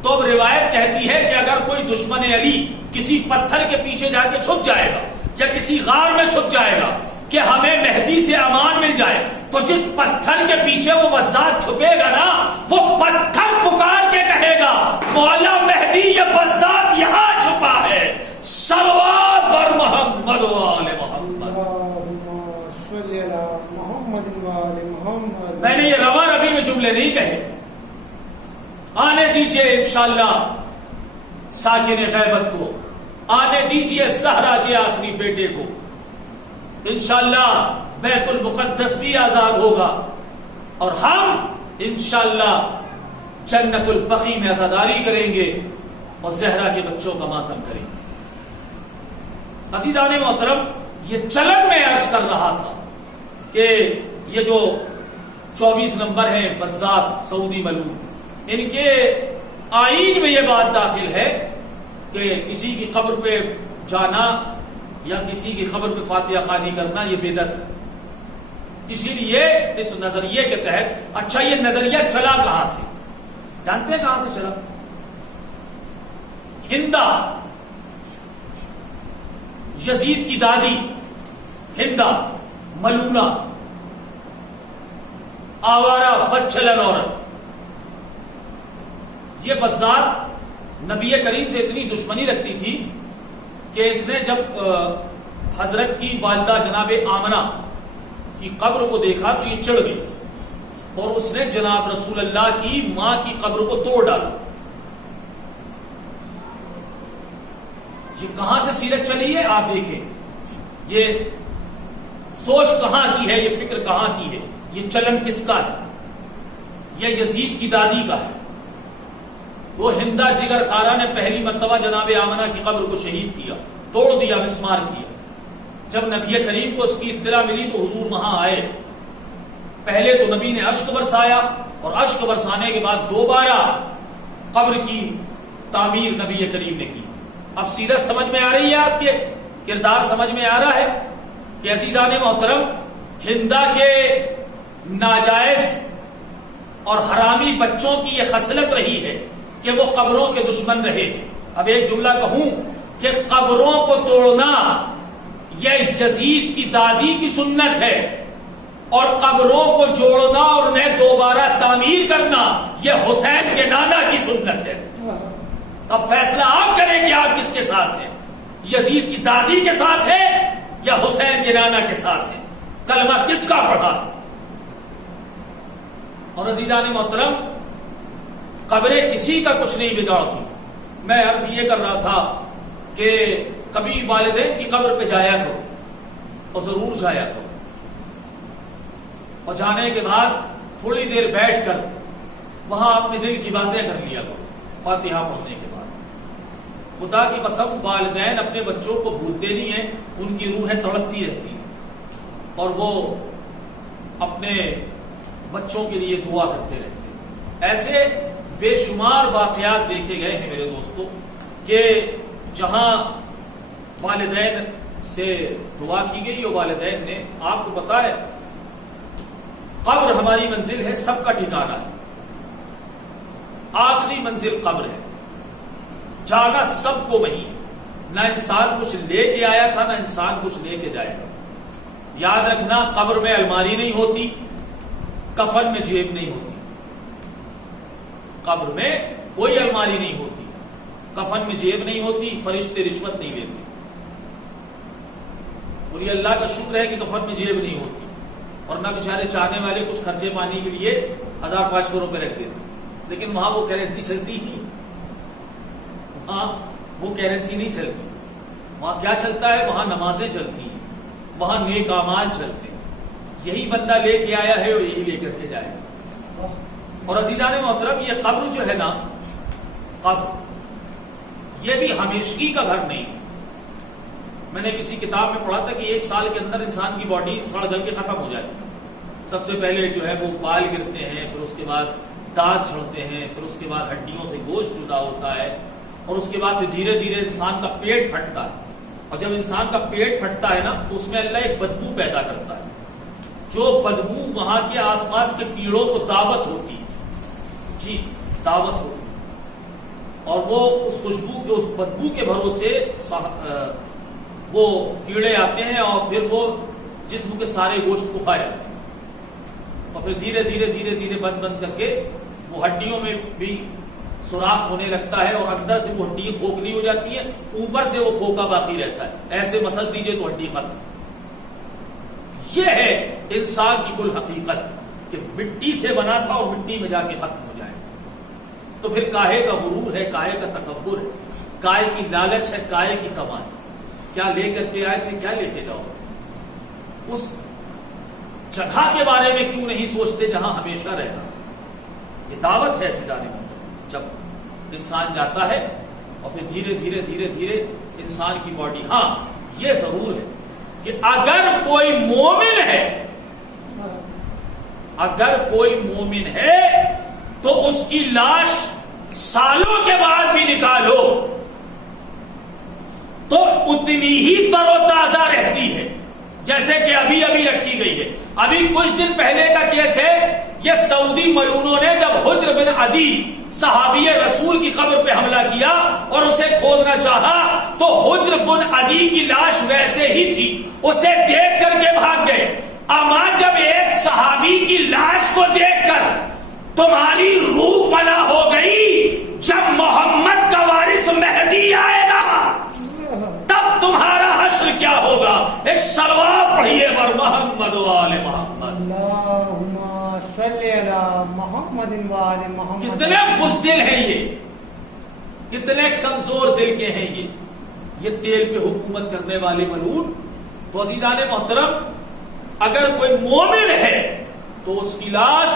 تو اب روایت کہتی ہے کہ اگر کوئی دشمن علی کسی پتھر کے پیچھے جا کے چھپ جائے گا یا کسی غار میں چھپ جائے گا کہ ہمیں مہدی سے امان مل جائے، تو جس پتھر کے پیچھے وہ بزات چھپے گا نا، وہ پتھر پکار کے کہے گا مولا مہدی یہ بزات یہاں چھپا ہے، صلوات بر محمد و آل محمد۔ میں نے یہ رواں ربی میں جملے نہیں کہے، آنے دیجئے انشاءاللہ ساکن غیبت کو، آنے دیجئے زہرا کے آخری بیٹے کو، انشاءاللہ بیت المقدس بھی آزاد ہوگا اور ہم انشاءاللہ جنت البقیع میں عزاداری کریں گے اور زہرا کے بچوں کا ماتم کریں گے۔ عزیزان محترم، یہ چلن میں عرض کر رہا تھا کہ یہ جو 24 نمبر ہیں بزات سعودی ملوک، ان کے آئین میں یہ بات داخل ہے کہ کسی کی قبر پہ جانا یا کسی کی قبر پہ فاتحہ خوانی کرنا یہ بدعت ہے۔ اسی لیے اس نظریے کے تحت، اچھا یہ نظریہ چلا کہاں سے؟ جانتے ہیں کہاں سے چلا؟ ہندا، یزید کی دادی ہندا ملونہ، آوارہ بدچلن عورت، یہ بزات نبی کریم سے اتنی دشمنی رکھتی تھی کہ اس نے جب حضرت کی والدہ جناب آمنہ کی قبر کو دیکھا تو یہ چڑھ گئی اور اس نے جناب رسول اللہ کی ماں کی قبر کو توڑ ڈالا۔ یہ کہاں سے سیرت چلی ہے آپ دیکھیں، یہ سوچ کہاں کی ہے، یہ فکر کہاں کی ہے، یہ چلن کس کا ہے؟ یہ یزید کی دادی کا ہے۔ وہ ہندا جگر خارا نے پہلی مرتبہ جناب آمنہ کی قبر کو شہید کیا، توڑ دیا، مسمار کیا۔ جب نبی کریم کو اس کی اطلاع ملی تو حضور وہاں آئے، پہلے تو نبی نے اشک برسایا اور اشک برسانے کے بعد دوبارہ قبر کی تعمیر نبی کریم نے کی۔ اب سیرت سمجھ میں آ رہی ہے، آپ کے کردار سمجھ میں آ رہا ہے کہ عزیزان محترم، ہندا کے ناجائز اور حرامی بچوں کی یہ خصلت رہی ہے کہ وہ قبروں کے دشمن رہے۔ اب ایک جملہ کہوں کہ قبروں کو توڑنا یہ یزید کی دادی کی سنت ہے، اور قبروں کو جوڑنا اور انہیں دوبارہ تعمیر کرنا یہ حسین کے نانا کی سنت ہے۔ اب فیصلہ آپ کریں کہ آپ کس کے ساتھ ہیں، یزید کی دادی کے ساتھ ہے یا حسین کے نانا کے ساتھ ہے؟ کلمہ کس کا پڑھا؟ اور عزیزان محترم، قبریں کسی کا کچھ نہیں بگاڑتی۔ میں عرض یہ کر رہا تھا کہ کبھی والدین کی قبر پہ جایا کرو، اور ضرور جایا کرو، اور جانے کے بعد تھوڑی دیر بیٹھ کر وہاں اپنے دل کی باتیں کر لیا کرو فاتحہ پڑھنے کے بعد۔ خدا کی قسم والدین اپنے بچوں کو بھولتے نہیں ہیں، ان کی روحیں تڑپتی رہتی ہیں اور وہ اپنے بچوں کے لیے دعا کرتے رہتے ہیں۔ ایسے بے شمار واقعات دیکھے گئے ہیں میرے دوستوں کہ جہاں والدین سے دعا کی گئی اور والدین نے، آپ کو پتا ہے قبر ہماری منزل ہے، سب کا ٹھکانہ ہے، آخری منزل قبر ہے، جانا سب کو وہی ہے، نہ انسان کچھ لے کے آیا تھا نہ انسان کچھ لے کے جائے گا۔ یاد رکھنا قبر میں الماری نہیں ہوتی، کفن میں جیب نہیں ہوتی، قبر میں کوئی الماری نہیں ہوتی، کفن میں جیب نہیں ہوتی، فرشتے رشوت نہیں لیتے، اور یہ اللہ کا شکر ہے کہ کفن میں جیب نہیں ہوتی، اور نہ بیچارے چاہنے والے کچھ خرچے پانی کے لیے 1500 روپے رکھ دیتے، لیکن وہاں وہ کرنسی چلتی نہیں، وہاں وہ کرنسی نہیں چلتی، وہاں کیا چلتا ہے؟ وہاں نمازیں چلتی ہیں، وہاں نیک اعمال چلتے ہیں۔ یہی بندہ لے کے آیا ہے اور یہی لے کر کے جائے گا۔ اور عزیزان محترم، یہ قبر جو ہے نا، قبر یہ بھی ہمیشگی کا گھر نہیں۔ میں نے کسی کتاب میں پڑھا تھا کہ 1 سال کے اندر انسان کی باڈی سڑ گل کے ختم ہو جاتی ہے۔ سب سے پہلے جو ہے وہ بال گرتے ہیں، پھر اس کے بعد دانت جھڑتے ہیں، پھر اس کے بعد ہڈیوں سے گوشت جدا ہوتا ہے، اور اس کے بعد دھیرے دھیرے انسان کا پیٹ پھٹتا ہے، اور جب انسان کا پیٹ پھٹتا ہے نا تو اس میں اللہ ایک بدبو پیدا کرتا ہے، جو بدبو وہاں کے آس پاس کے کیڑوں کو دعوت ہوتی ہے، جی دعوت ہوتی ہے، اور وہ اس خوشبو کے، اس بدبو کے بھروسے وہ کیڑے آتے ہیں اور پھر وہ جسم کے سارے گوشت کو کھا جاتے ہیں، اور پھر دھیرے دھیرے دھیرے دھیرے بند کر کے وہ ہڈیوں میں بھی سوراخ ہونے لگتا ہے، اور اندر سے وہ ہڈیاں کھوکھلی ہو جاتی ہیں، اوپر سے وہ کھوکھا باقی رہتا ہے، ایسے مسل دیجئے تو ہڈی ختم۔ یہ ہے انسان کی کل حقیقت کہ مٹی سے بنا تھا اور مٹی میں جا کے ختم ہو جائے۔ تو پھر کاہے کا غرور ہے، کاہے کا تکبر ہے، کاہے کی لالچ ہے، کاہے کی کمائی۔ کیا لے کر کے آئے تھے، کیا لے کے جاؤ؟ اس جگہ کے بارے میں کیوں نہیں سوچتے جہاں ہمیشہ رہنا؟ یہ دعوت ہے عزیزان محترم۔ جب انسان جاتا ہے اور پھر دھیرے دھیرے دھیرے دھیرے انسان کی باڈی، ہاں یہ ضرور ہے کہ اگر کوئی مومن ہے، اگر کوئی مومن ہے تو اس کی لاش سالوں کے بعد بھی نکالو تو اتنی ہی تر و تازہ رہتی ہے جیسے کہ ابھی ابھی رکھی گئی ہے۔ ابھی کچھ دن پہلے کا کیس ہے، یہ سعودی ملعونوں نے جب حجر بن عدی صحابی رسول کی قبر پہ حملہ کیا اور اسے کھودنا چاہا تو حجر بن عدی کی لاش ویسے ہی تھی، اسے دیکھ کر کے بھاگ گئے۔ اما جب ایک صحابی کی لاش کو دیکھ کر تمہاری روح فنا ہو گئی، جب محمد کا وارث مہدی آئے گا تب تمہارا حشر کیا ہوگا؟ ایک صلوات پڑھیے بر محمد و آل محمد۔ اللہم صلی علی محمد و آل محمد۔ کتنے بزدل ہیں یہ، کتنے کمزور دل کے ہیں یہ تیل پہ حکومت کرنے والے ملعون۔ تو عزیزان محترم، اگر کوئی مومن ہے تو اس کی لاش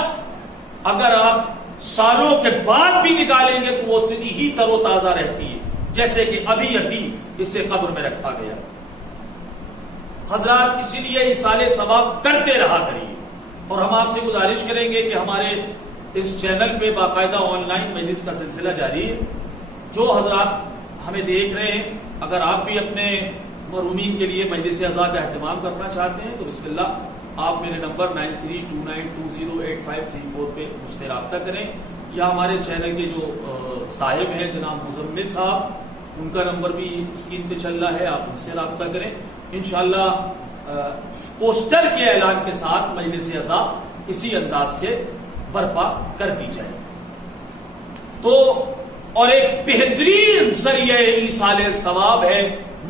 اگر آپ سالوں کے بعد بھی نکالیں گے تو وہ اتنی ہی تر و تازہ رہتی ہے جیسے کہ ابھی ابھی اسے قبر میں رکھا گیا۔ حضرات، اسی لیے ایصال ثواب کرتے رہا کریے، اور ہم آپ سے گزارش کریں گے کہ ہمارے اس چینل پہ باقاعدہ آن لائن مجلس کا سلسلہ جاری ہے۔ جو حضرات ہمیں دیکھ رہے ہیں، اگر آپ بھی اپنے مرحومین کے لیے مجلس عزا کا اہتمام کرنا چاہتے ہیں تو بسم اللہ، آپ میرے نمبر 9329208534 پہ مجھ سے رابطہ کریں، یا ہمارے چینل کے جو صاحب ہیں جناب مزمل صاحب، ان کا نمبر بھی اسکرین پہ چل رہا ہے، آپ ان سے رابطہ کریں۔ انشاءاللہ پوسٹر کے اعلان کے ساتھ مجلس عزا اسی انداز سے برپا کر دی جائے۔ تو اور ایک بہترین ذریعہ ایصال ثواب ہے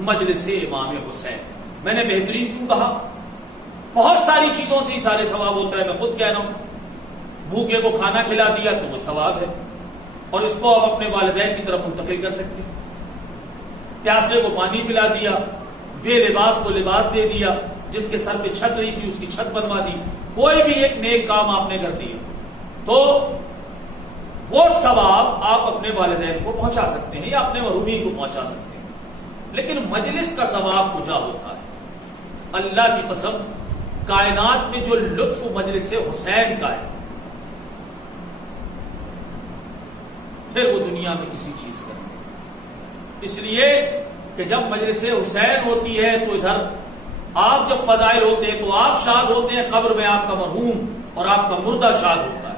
مجلس امام حسین۔ میں نے بہترین کیوں کہا؟ بہت ساری چیزوں سے ایصال ثواب ہوتا ہے، میں خود کہہ رہا ہوں، بھوکے کو کھانا کھلا دیا تو وہ ثواب ہے، اور اس کو آپ اپنے والدین کی طرف منتقل کر سکتے ہیں۔ پیاسے کو پانی پلا دیا، بے لباس کو لباس دے دیا، جس کے سر پہ چھت رہی تھی اس کی چھت بنوا دی، کوئی بھی ایک نیک کام آپ نے کر دیا تو وہ ثواب آپ اپنے والدین کو پہنچا سکتے ہیں یا اپنے مرحومین کو پہنچا سکتے ہیں۔ لیکن مجلس کا ثواب کجا ہوتا ہے؟ اللہ کی قسم، کائنات میں جو لطف مجلس حسین کا ہے پھر وہ دنیا میں کسی چیز کا نہیں۔ اس لیے کہ جب مجلس حسین ہوتی ہے تو ادھر آپ جب فضائل ہوتے ہیں تو آپ شاد ہوتے ہیں، قبر میں آپ کا مرحوم اور آپ کا مردہ شاد ہوتا ہے،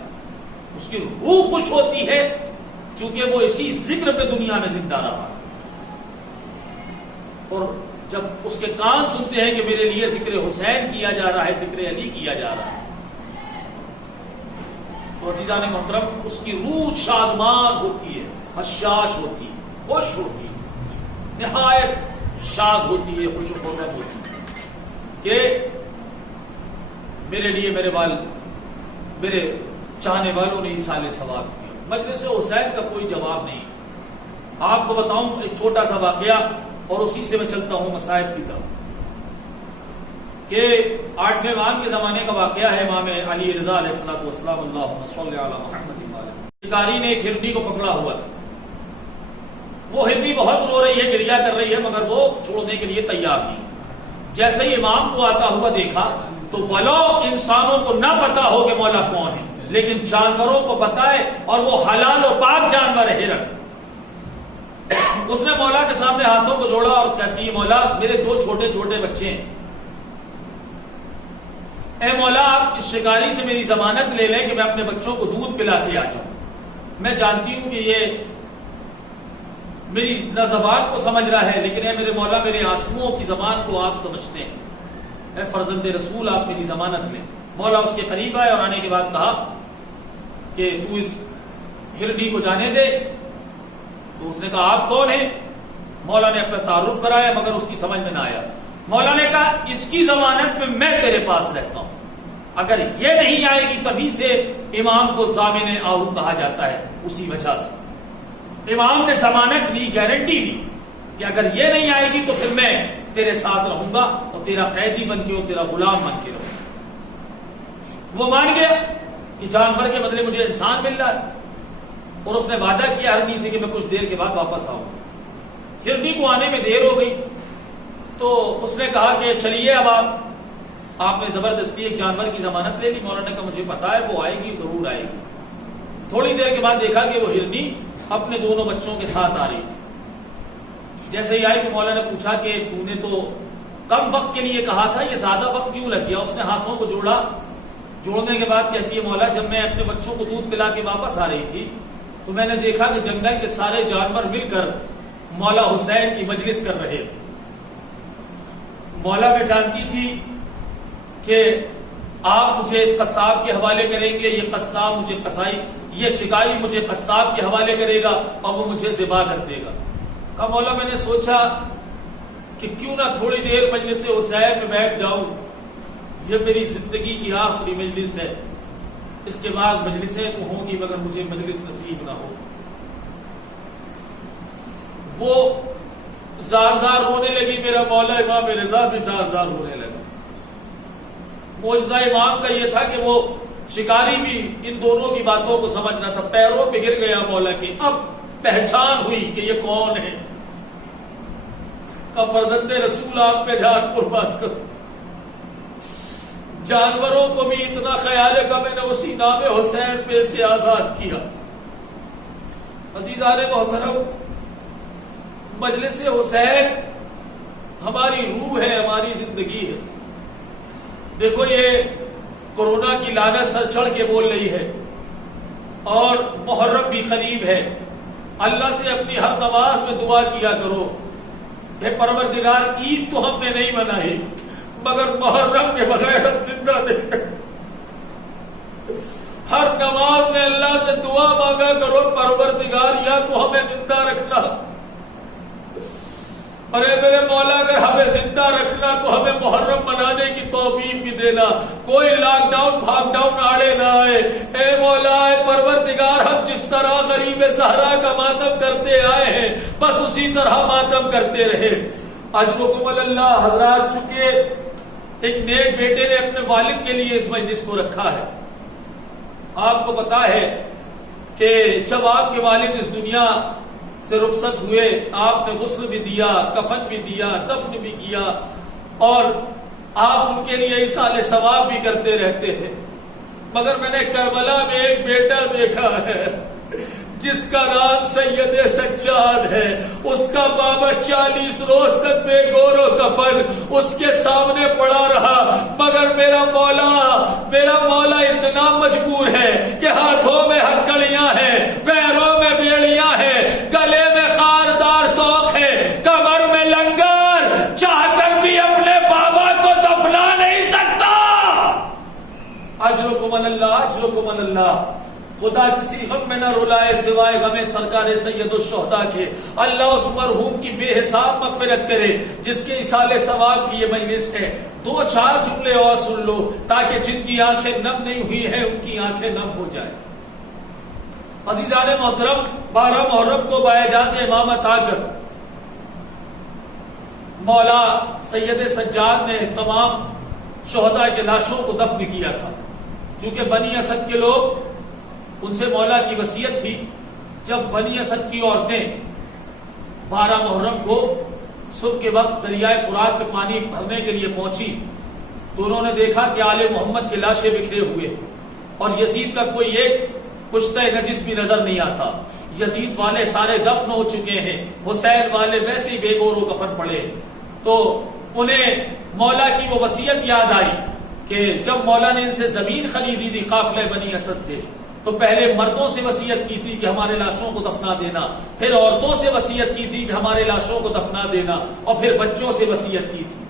اس کی روح خوش ہوتی ہے چونکہ وہ اسی ذکر پہ دنیا میں زندہ رہا ہے، اور جب اس کے کان سنتے ہیں کہ میرے لیے ذکر حسین کیا جا رہا ہے، ذکر علی کیا جا رہا ہے، تو عزیزان محترم اس کی روح شادمان ہوتی ہے، حشاش ہوتی ہے، خوش ہوتی ہے، نہایت شاد ہوتی ہے، خوش و خرم ہوتی ہے کہ میرے لیے میرے چاہنے والوں نے ایصال ثواب کیا۔ مجلس حسین کا کوئی جواب نہیں۔ آپ کو بتاؤں ایک چھوٹا سا واقعہ اور اسی سے میں چلتا ہوں مصائب کی طرف، کہ 8ویں امام کے زمانے کا واقعہ ہے، امام علی رضا علیہ السلام، اللہم صلی علی محمد وآلہ۔ شکاری نے ایک ہرنی کو پکڑا ہوا تھا، وہ ہرنی بہت رو رہی ہے، گریا کر رہی ہے، مگر وہ چھوڑنے کے لیے تیار نہیں۔ جیسے ہی امام کو آتا ہوا دیکھا تو ولو انسانوں کو نہ پتا ہو کہ مولا کون ہے، لیکن جانوروں کو پتا ہے، اور وہ حلال و پاک جانور ہے ہرن۔ اس نے مولا کے سامنے ہاتھوں کو جوڑا اور کہتی ہے مولا میرے 2 چھوٹے چھوٹے بچے ہیں، اے مولا آپ اس شکاری سے میری ضمانت لے لیں کہ میں اپنے بچوں کو دودھ پلا کے آ جاؤں۔ میں جانتی ہوں کہ یہ میری نہ زبان کو سمجھ رہا ہے، لیکن اے میرے مولا میرے آنسوؤں کی زبان کو آپ سمجھتے ہیں، اے فرزند رسول آپ میری ضمانت لیں۔ مولا اس کے قریب آئے اور آنے کے بعد کہا کہ تو اس ہرنی کو جانے دے۔ تو اس نے کہا آپ کون ہیں؟ مولا نے اپنا تعارف کرایا مگر اس کی سمجھ میں نہ آیا۔ مولا نے کہا اس کی ضمانت میں تیرے پاس رہتا ہوں، اگر یہ نہیں آئے گی تبھی سے امام کو ضامن آہو کہا جاتا ہے، اسی وجہ سے امام نے ضمانت لی، گارنٹی دی کہ اگر یہ نہیں آئے گی تو پھر میں تیرے ساتھ رہوں گا اور تیرا قیدی بن کے اور تیرا غلام بن کے رہوں گا۔ وہ مان گیا کہ جانور کے بدلے مجھے انسان مل رہا ہے، اور اس نے وعدہ کیا ہرنی سے کہ میں کچھ دیر کے بعد واپس آؤں گا۔ ہرنی کو آنے میں دیر ہو گئی تو اس نے کہا کہ چلیے اب آپ نے زبردستی ایک جانور کی ضمانت لے لی۔ مولانا نے کہا مجھے پتا ہے وہ آئے گی، ضرور آئے گی۔ تھوڑی دیر کے بعد دیکھا کہ وہ ہرنی اپنے دونوں بچوں کے ساتھ آ رہی تھی۔ جیسے ہی آئی تو مولا نے پوچھا کہ تو نے تو کم وقت کے لیے کہا تھا، یہ زیادہ وقت کیوں لگ گیا؟ اس نے ہاتھوں کو جوڑا، جوڑنے کے بعد کہتی ہے مولا جب میں اپنے بچوں کو دودھ پلا کے واپس آ رہی تھی تو میں نے دیکھا کہ جنگل کے سارے جانور مل کر مولا حسین کی مجلس کر رہے تھے۔ مولا میں جانتی تھی کہ آپ مجھے اس قصاب کے حوالے کریں گے، یہ قصاب مجھے قصائی، یہ شکاری مجھے قصاب کے حوالے کرے گا اور وہ مجھے ذبح کر دے گا۔ کہا مولا میں نے سوچا کہ کیوں نہ تھوڑی دیر مجلس حسین میں بیٹھ جاؤں، یہ میری زندگی کی آخری مجلس ہے، اس کے بعد مجلسیں تو ہوں گی مگر مجھے مجلس نصیب نہ ہو۔ وہ زار زار رونے لگی، میرا مولا امام رضا بھی زار زار رونے لگا۔ معجزہ امام کا یہ تھا کہ وہ شکاری بھی ان دونوں کی باتوں کو سمجھ رہا تھا، پیروں پہ گر گیا مولا کی، اب پہچان ہوئی کہ یہ کون ہے۔ کہ فرزند رسول آپ پہ جان قربان کرو، جانوروں کو بھی اتنا خیال ہے کہ میں نے اسی نام حسین پہ سے آزاد کیا۔ عزیزان محترم، مجلس حسین ہماری روح ہے، ہماری زندگی ہے۔ دیکھو یہ کورونا کی لعنت سر چڑھ کے بول رہی ہے اور محرم بھی قریب ہے، اللہ سے اپنی ہر نماز میں دعا کیا کرو، اے پروردگار عید تو ہم نے نہیں منائی مگر محرم کے بغیر ہم زندہ نہیں ہیں۔ ہر نماز میں اللہ سے دعا مانگا کرو، پروردگار یا تو ہمیں زندہ رکھنا ارے میرے مولا اگر ہمیں زندہ رکھنا تو ہمیں محرم منانے کی توفیق بھی دینا، کوئی لاک ڈاؤن بھاگ ڈاؤن آڑے نہ آئے۔ اے مولا اے پروردگار، ہم جس طرح غریب زہرا کا ماتم کرتے آئے ہیں بس اسی طرح ماتم کرتے رہے۔ اجرکم اللہ۔ حضرات، چونکہ ایک نیک بیٹے نے اپنے والد کے لیے اس مجلس کو رکھا ہے، آپ کو پتا ہے کہ جب آپ کے والد اس دنیا سے رخصت ہوئے آپ نے غسل بھی دیا، کفن بھی دیا، دفن بھی کیا، اور آپ ان کے لیے ایصال ثواب بھی کرتے رہتے ہیں، مگر میں نے کربلا میں ایک بیٹا دیکھا ہے جس کا نام سید سجاد ہے، اس کا بابا 40 روز تک بے گور و کفن اس کے سامنے پڑا رہا، مگر میرا مولا اتنا مجبور ہے کہ ہاتھوں میں ہتھکڑیاں ہیں، پیروں میں بیڑیاں ہیں، گلے میں خاردار توق ہے، کمر میں لنگر، چاہ کر بھی اپنے بابا کو دفنا نہیں سکتا۔ اجرکم اللہ، اجرکم اللہ۔ خدا کسی غم میں نہ رلائے سوائے غم سرکار سید الشہداء کے۔ اللہ اس مرحوم کی بے حساب مغفرت کرے جس کے ایصال ثواب کی یہ مجلس ہے۔ 2-4 جملے اور سن لو تاکہ جن کی آنکھیں نم نہیں ہوئی ہیں ان کی آنکھیں نم ہو جائیں۔ عزیزان محترم، 12 محرم کو باعجاز امامت آ کر مولا سید سجاد نے تمام شہداء کے لاشوں کو دفن کیا تھا۔ چونکہ بنی اسد کے لوگ، ان سے مولا کی وصیت تھی، جب بنی اسد کی عورتیں 12 محرم کو صبح کے وقت دریائے فرات میں پانی بھرنے کے لیے پہنچی تو انہوں نے دیکھا کہ آل محمد کی لاشیں بکھرے ہوئے اور یزید کا کوئی ایک پشتہ نجس بھی نظر نہیں آتا۔ یزید والے سارے دفن ہو چکے ہیں، حسین والے ویسے ہی بے گور و کفن پڑے۔ تو انہیں مولا کی وہ وصیت یاد آئی کہ جب مولا نے ان سے زمین خریدی تھی قافلہ بنی اسد سے، تو پہلے مردوں سے وصیت کی تھی کہ ہمارے لاشوں کو دفنا دینا، پھر عورتوں سے وصیت کی تھی کہ ہمارے لاشوں کو دفنا دینا، اور پھر بچوں سے وصیت کی تھی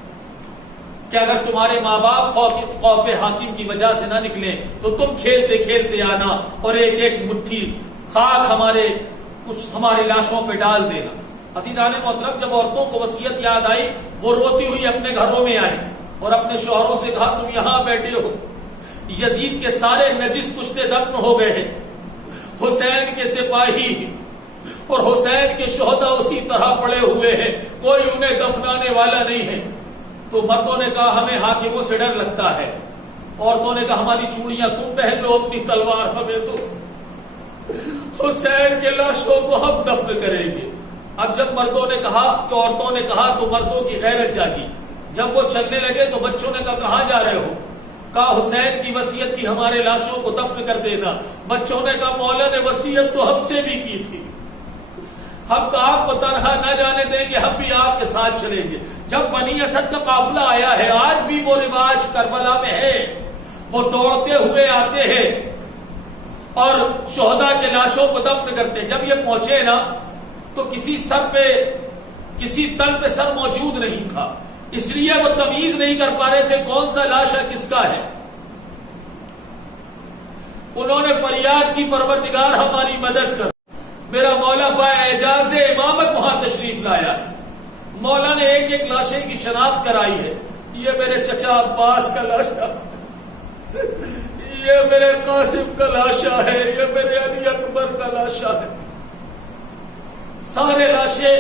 کہ اگر تمہارے ماں باپ خوف حاکم کی وجہ سے نہ نکلیں تو تم کھیلتے کھیلتے آنا اور ایک ایک مٹھی خاک ہمارے لاشوں پہ ڈال دینا۔ عزیزان محترم، جب عورتوں کو وصیت یاد آئی وہ روتی ہوئی اپنے گھروں میں آئی اور اپنے شوہروں سے کہا تم یہاں بیٹھے ہو، یزید کے سارے نجس پشتے دفن ہو گئے ہیں، حسین کے سپاہی اور حسین کے شہداء اسی طرح پڑے ہوئے ہیں، کوئی انہیں دفنانے والا نہیں ہے۔ تو مردوں نے کہا ہمیں حاکموں سے ڈر لگتا ہے، عورتوں نے کہا ہماری چوڑیاں تم پہن لو، اپنی تلوار ہمیں تو، حسین کے لاشوں کو ہم دفن کریں گے۔ اب جب مردوں نے کہا، تو عورتوں نے کہا تو مردوں کی غیرت جاگی۔ جب وہ چلنے لگے تو بچوں نے کہا کہاں جا رہے ہو؟ کہا حسین کی وصیت تھی ہمارے لاشوں کو دفن کر دینا۔ بچوں نے کہا مولا نے وصیت تو ہم سے بھی کی تھی، ہم تو آپ کو تنہا نہ جانے دیں گے، ہم بھی آپ کے ساتھ چلیں گے۔ جب بنی اسد کا قافلہ آیا ہے، آج بھی وہ رواج کربلا میں ہے، وہ دوڑتے ہوئے آتے ہیں اور شہداء کے لاشوں کو دفن کرتے ہیں۔ جب یہ پہنچے نا تو کسی تل پہ سر موجود نہیں تھا، اس لیے وہ تمیز نہیں کر پا رہے تھے کون سا لاشا کس کا ہے۔ انہوں نے فریاد کی پروردگار ہماری مدد کر۔ میرا مولا باعجاز امامت وہاں تشریف لایا، مولا نے ایک ایک لاشے کی شناخت کرائی ہے، یہ میرے چچا عباس کا لاشا، یہ میرے قاسم کا لاشا ہے، یہ میرے علی اکبر کا لاشا ہے۔ سارے لاشے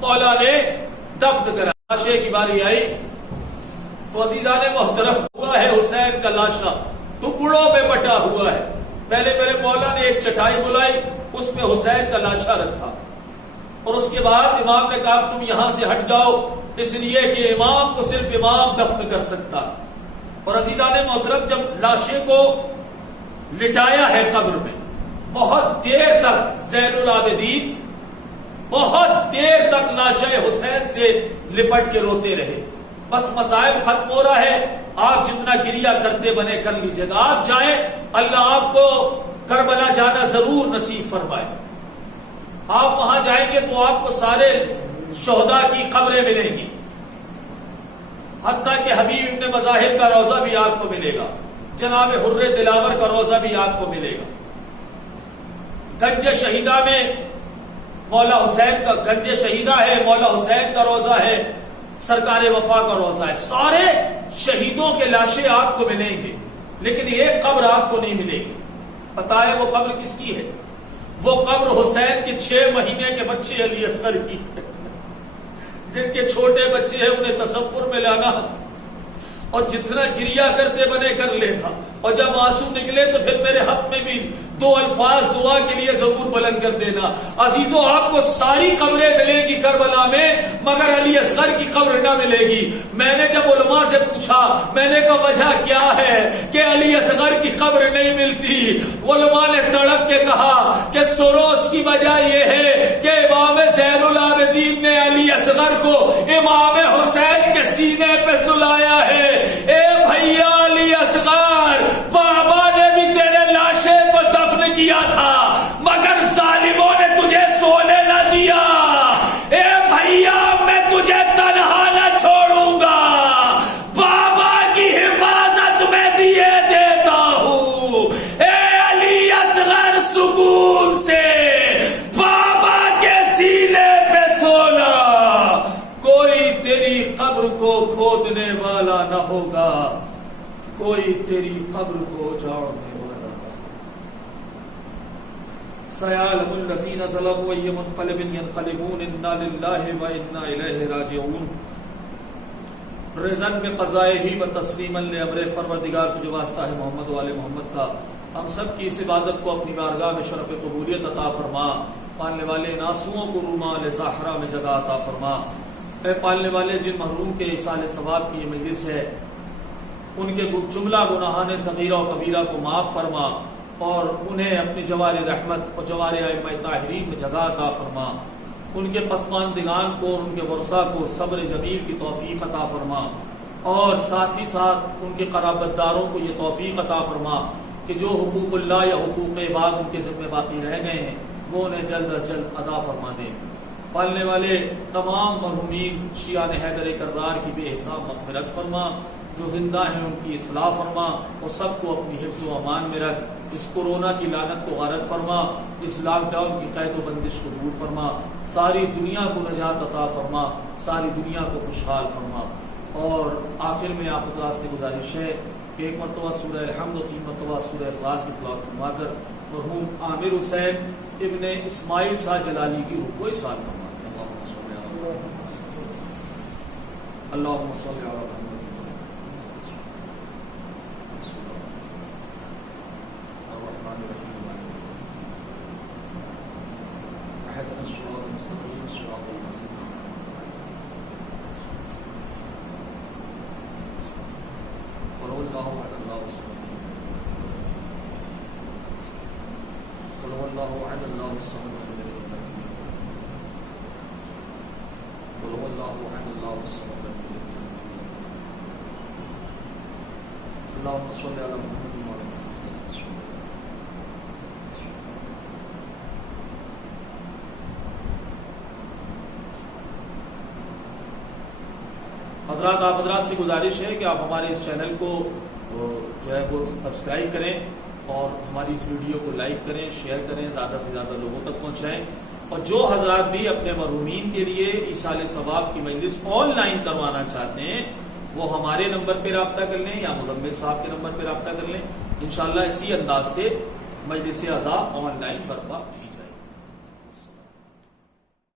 مولا نے دفن کرا۔ لاشے کی باری آئی تو عزیزان محترم ہوا ہے حسین کا لاشا ٹکڑوں میں بٹا ہوا ہے۔ پہلے میرے مولا نے ایک چٹائی بلائی، اس پہ حسین کا لاشا رکھا، اور اس کے بعد امام نے کہا تم یہاں سے ہٹ جاؤ، اس لیے کہ امام کو صرف امام دفن کر سکتا۔ اور عزیزان محترم، جب لاشے کو لٹایا ہے قبر میں، بہت دیر تک زین العابدین بہت دیر تک لاشے حسین سے لپٹ کے روتے رہے۔ بس مصائب ختم ہو رہا ہے، آپ جتنا گریہ کرتے بنے کر لیجیے گا، آپ جائیں، اللہ آپ کو کربلا جانا ضرور نصیب فرمائے۔ آپ وہاں جائیں گے تو آپ کو سارے شہداء کی قبریں ملیں گی، حتیٰ کہ حبیب ابن مظاہر کا روضہ بھی آپ کو ملے گا، جناب حر دلاور کا روضہ بھی آپ کو ملے گا۔ گنج شہیدہ میں مولا حسین کا گنج شہیدہ ہے، مولا حسین کا روضہ ہے، سرکار وفا کا روضہ ہے. سارے شہیدوں کے لاشیں آپ کو ملیں گے، لیکن ایک قبر آپ کو نہیں ملے گی. پتا ہے وہ قبر کس کی ہے؟ وہ قبر حسین کے 6 مہینے کے بچے علی اصغر کی، جن کے چھوٹے بچے ہیں انہیں تصور میں لانا اور جتنا گریا کرتے بنے کر لینا، اور جب آنسو نکلے تو پھر میرے حق میں بھی 2 الفاظ دعا کے لیے ضرور بلند کر دینا. عزیزوں، آپ کو ساری قبریں ملے گی کربلا میں، مگر علی اصغر کی قبر نہ ملے گی. میں نے جب علماء سے پوچھا، میں نے کہا وجہ کیا ہے کہ علی اصغر کی قبر نہیں ملتی؟ علماء نے تڑپ کے کہا کہ سروس کی وجہ یہ ہے کہ امام زین العابدین نے علی اصغر کو امام حسین کے سینے پہ سلایا ہے. اے بھیا علی اصغر، بابا نے بھی تیرے لاشے کو دفن کیا تھا، مگر ظالموں نے تجھے سونے نہ دیا. اے بھیا، میں تجھے تنہا نہ چھوڑوں گا، بابا کی حفاظت میں دیے دیتا ہوں. اے علی اصغر، سکون سے بابا کے سینے پہ سونا، کوئی تیری قبر کو کھودنے والا نہ ہوگا، کوئی تیری قبر کو اجاڑنے والا نہ. سیعلم الذین ظلموا ای منقلب ینقلبون انا للہ و انا الیہ راجعون. رضا بقضائہ و تسلیما لامر پروردگار کی جو واسطہ ہے محمد و آل محمد کا، ہم سب کی اس عبادت کو اپنی بارگاہ میں شرف قبولیت عطا فرما. پالنے والے ناسوؤں کو رومال زہرا میں جگہ عطا فرما. اے پالنے والے، جن محروم کے ایصال ثواب کی یہ مجلس ہے، ان کے جملہ گناہان صغیرہ و کبیرہ کو معاف فرما، اور انہیں اپنی جوار رحمت اور جوار ائمہ طاہرین میں جگہ عطا فرما. ان کے پسماندگان کو اور ان کے ورثہ کو صبر جمیل کی توفیق عطا فرما، اور ساتھ ہی ساتھ ان کے قرابت داروں کو یہ توفیق عطا فرما کہ جو حقوق اللہ یا حقوق عباد ان کے ذمہ باقی رہ گئے ہیں وہ انہیں جلد از جلد ادا فرما دیں. پالنے والے تمام مرحومین شیعان حیدر کرار کی بے حساب مغفرت فرما. جو زندہ ہیں ان کی اصلاح فرما، اور سب کو اپنی حفظ و امان میں رکھ. اس کورونا کی لعنت کو غارت فرما، اس لاک ڈاؤن کی قید و بندش کو دور فرما. ساری دنیا کو نجات عطا فرما، ساری دنیا کو خوشحال فرما. اور آخر میں آپ حضرات سے گزارش ہے کہ 1 مرتبہ سورہ الحمد و 3 مرتبہ سورہ اخلاص کی تلاوت فرما کر مرحوم عامر حسین ابن اسماعیل شاہ جلالی کی روح کو احسان فرما. اللهم صل على محمد. اللهم صل على محمد وعلى آله. حضرات، آپ حضرات سے گزارش ہے کہ آپ ہمارے اس چینل کو جو ہے وہ سبسکرائب کریں، اور ہماری اس ویڈیو کو لائک کریں، شیئر کریں، زیادہ سے زیادہ لوگوں تک پہنچائیں. اور جو حضرات بھی اپنے مرحومین کے لیے ایصال ثواب کی مجلس آن لائن کروانا چاہتے ہیں، وہ ہمارے نمبر پہ رابطہ کر لیں یا مزمل صاحب کے نمبر پہ رابطہ کر لیں. انشاءاللہ اسی انداز سے مجلس عزا آن لائن برپا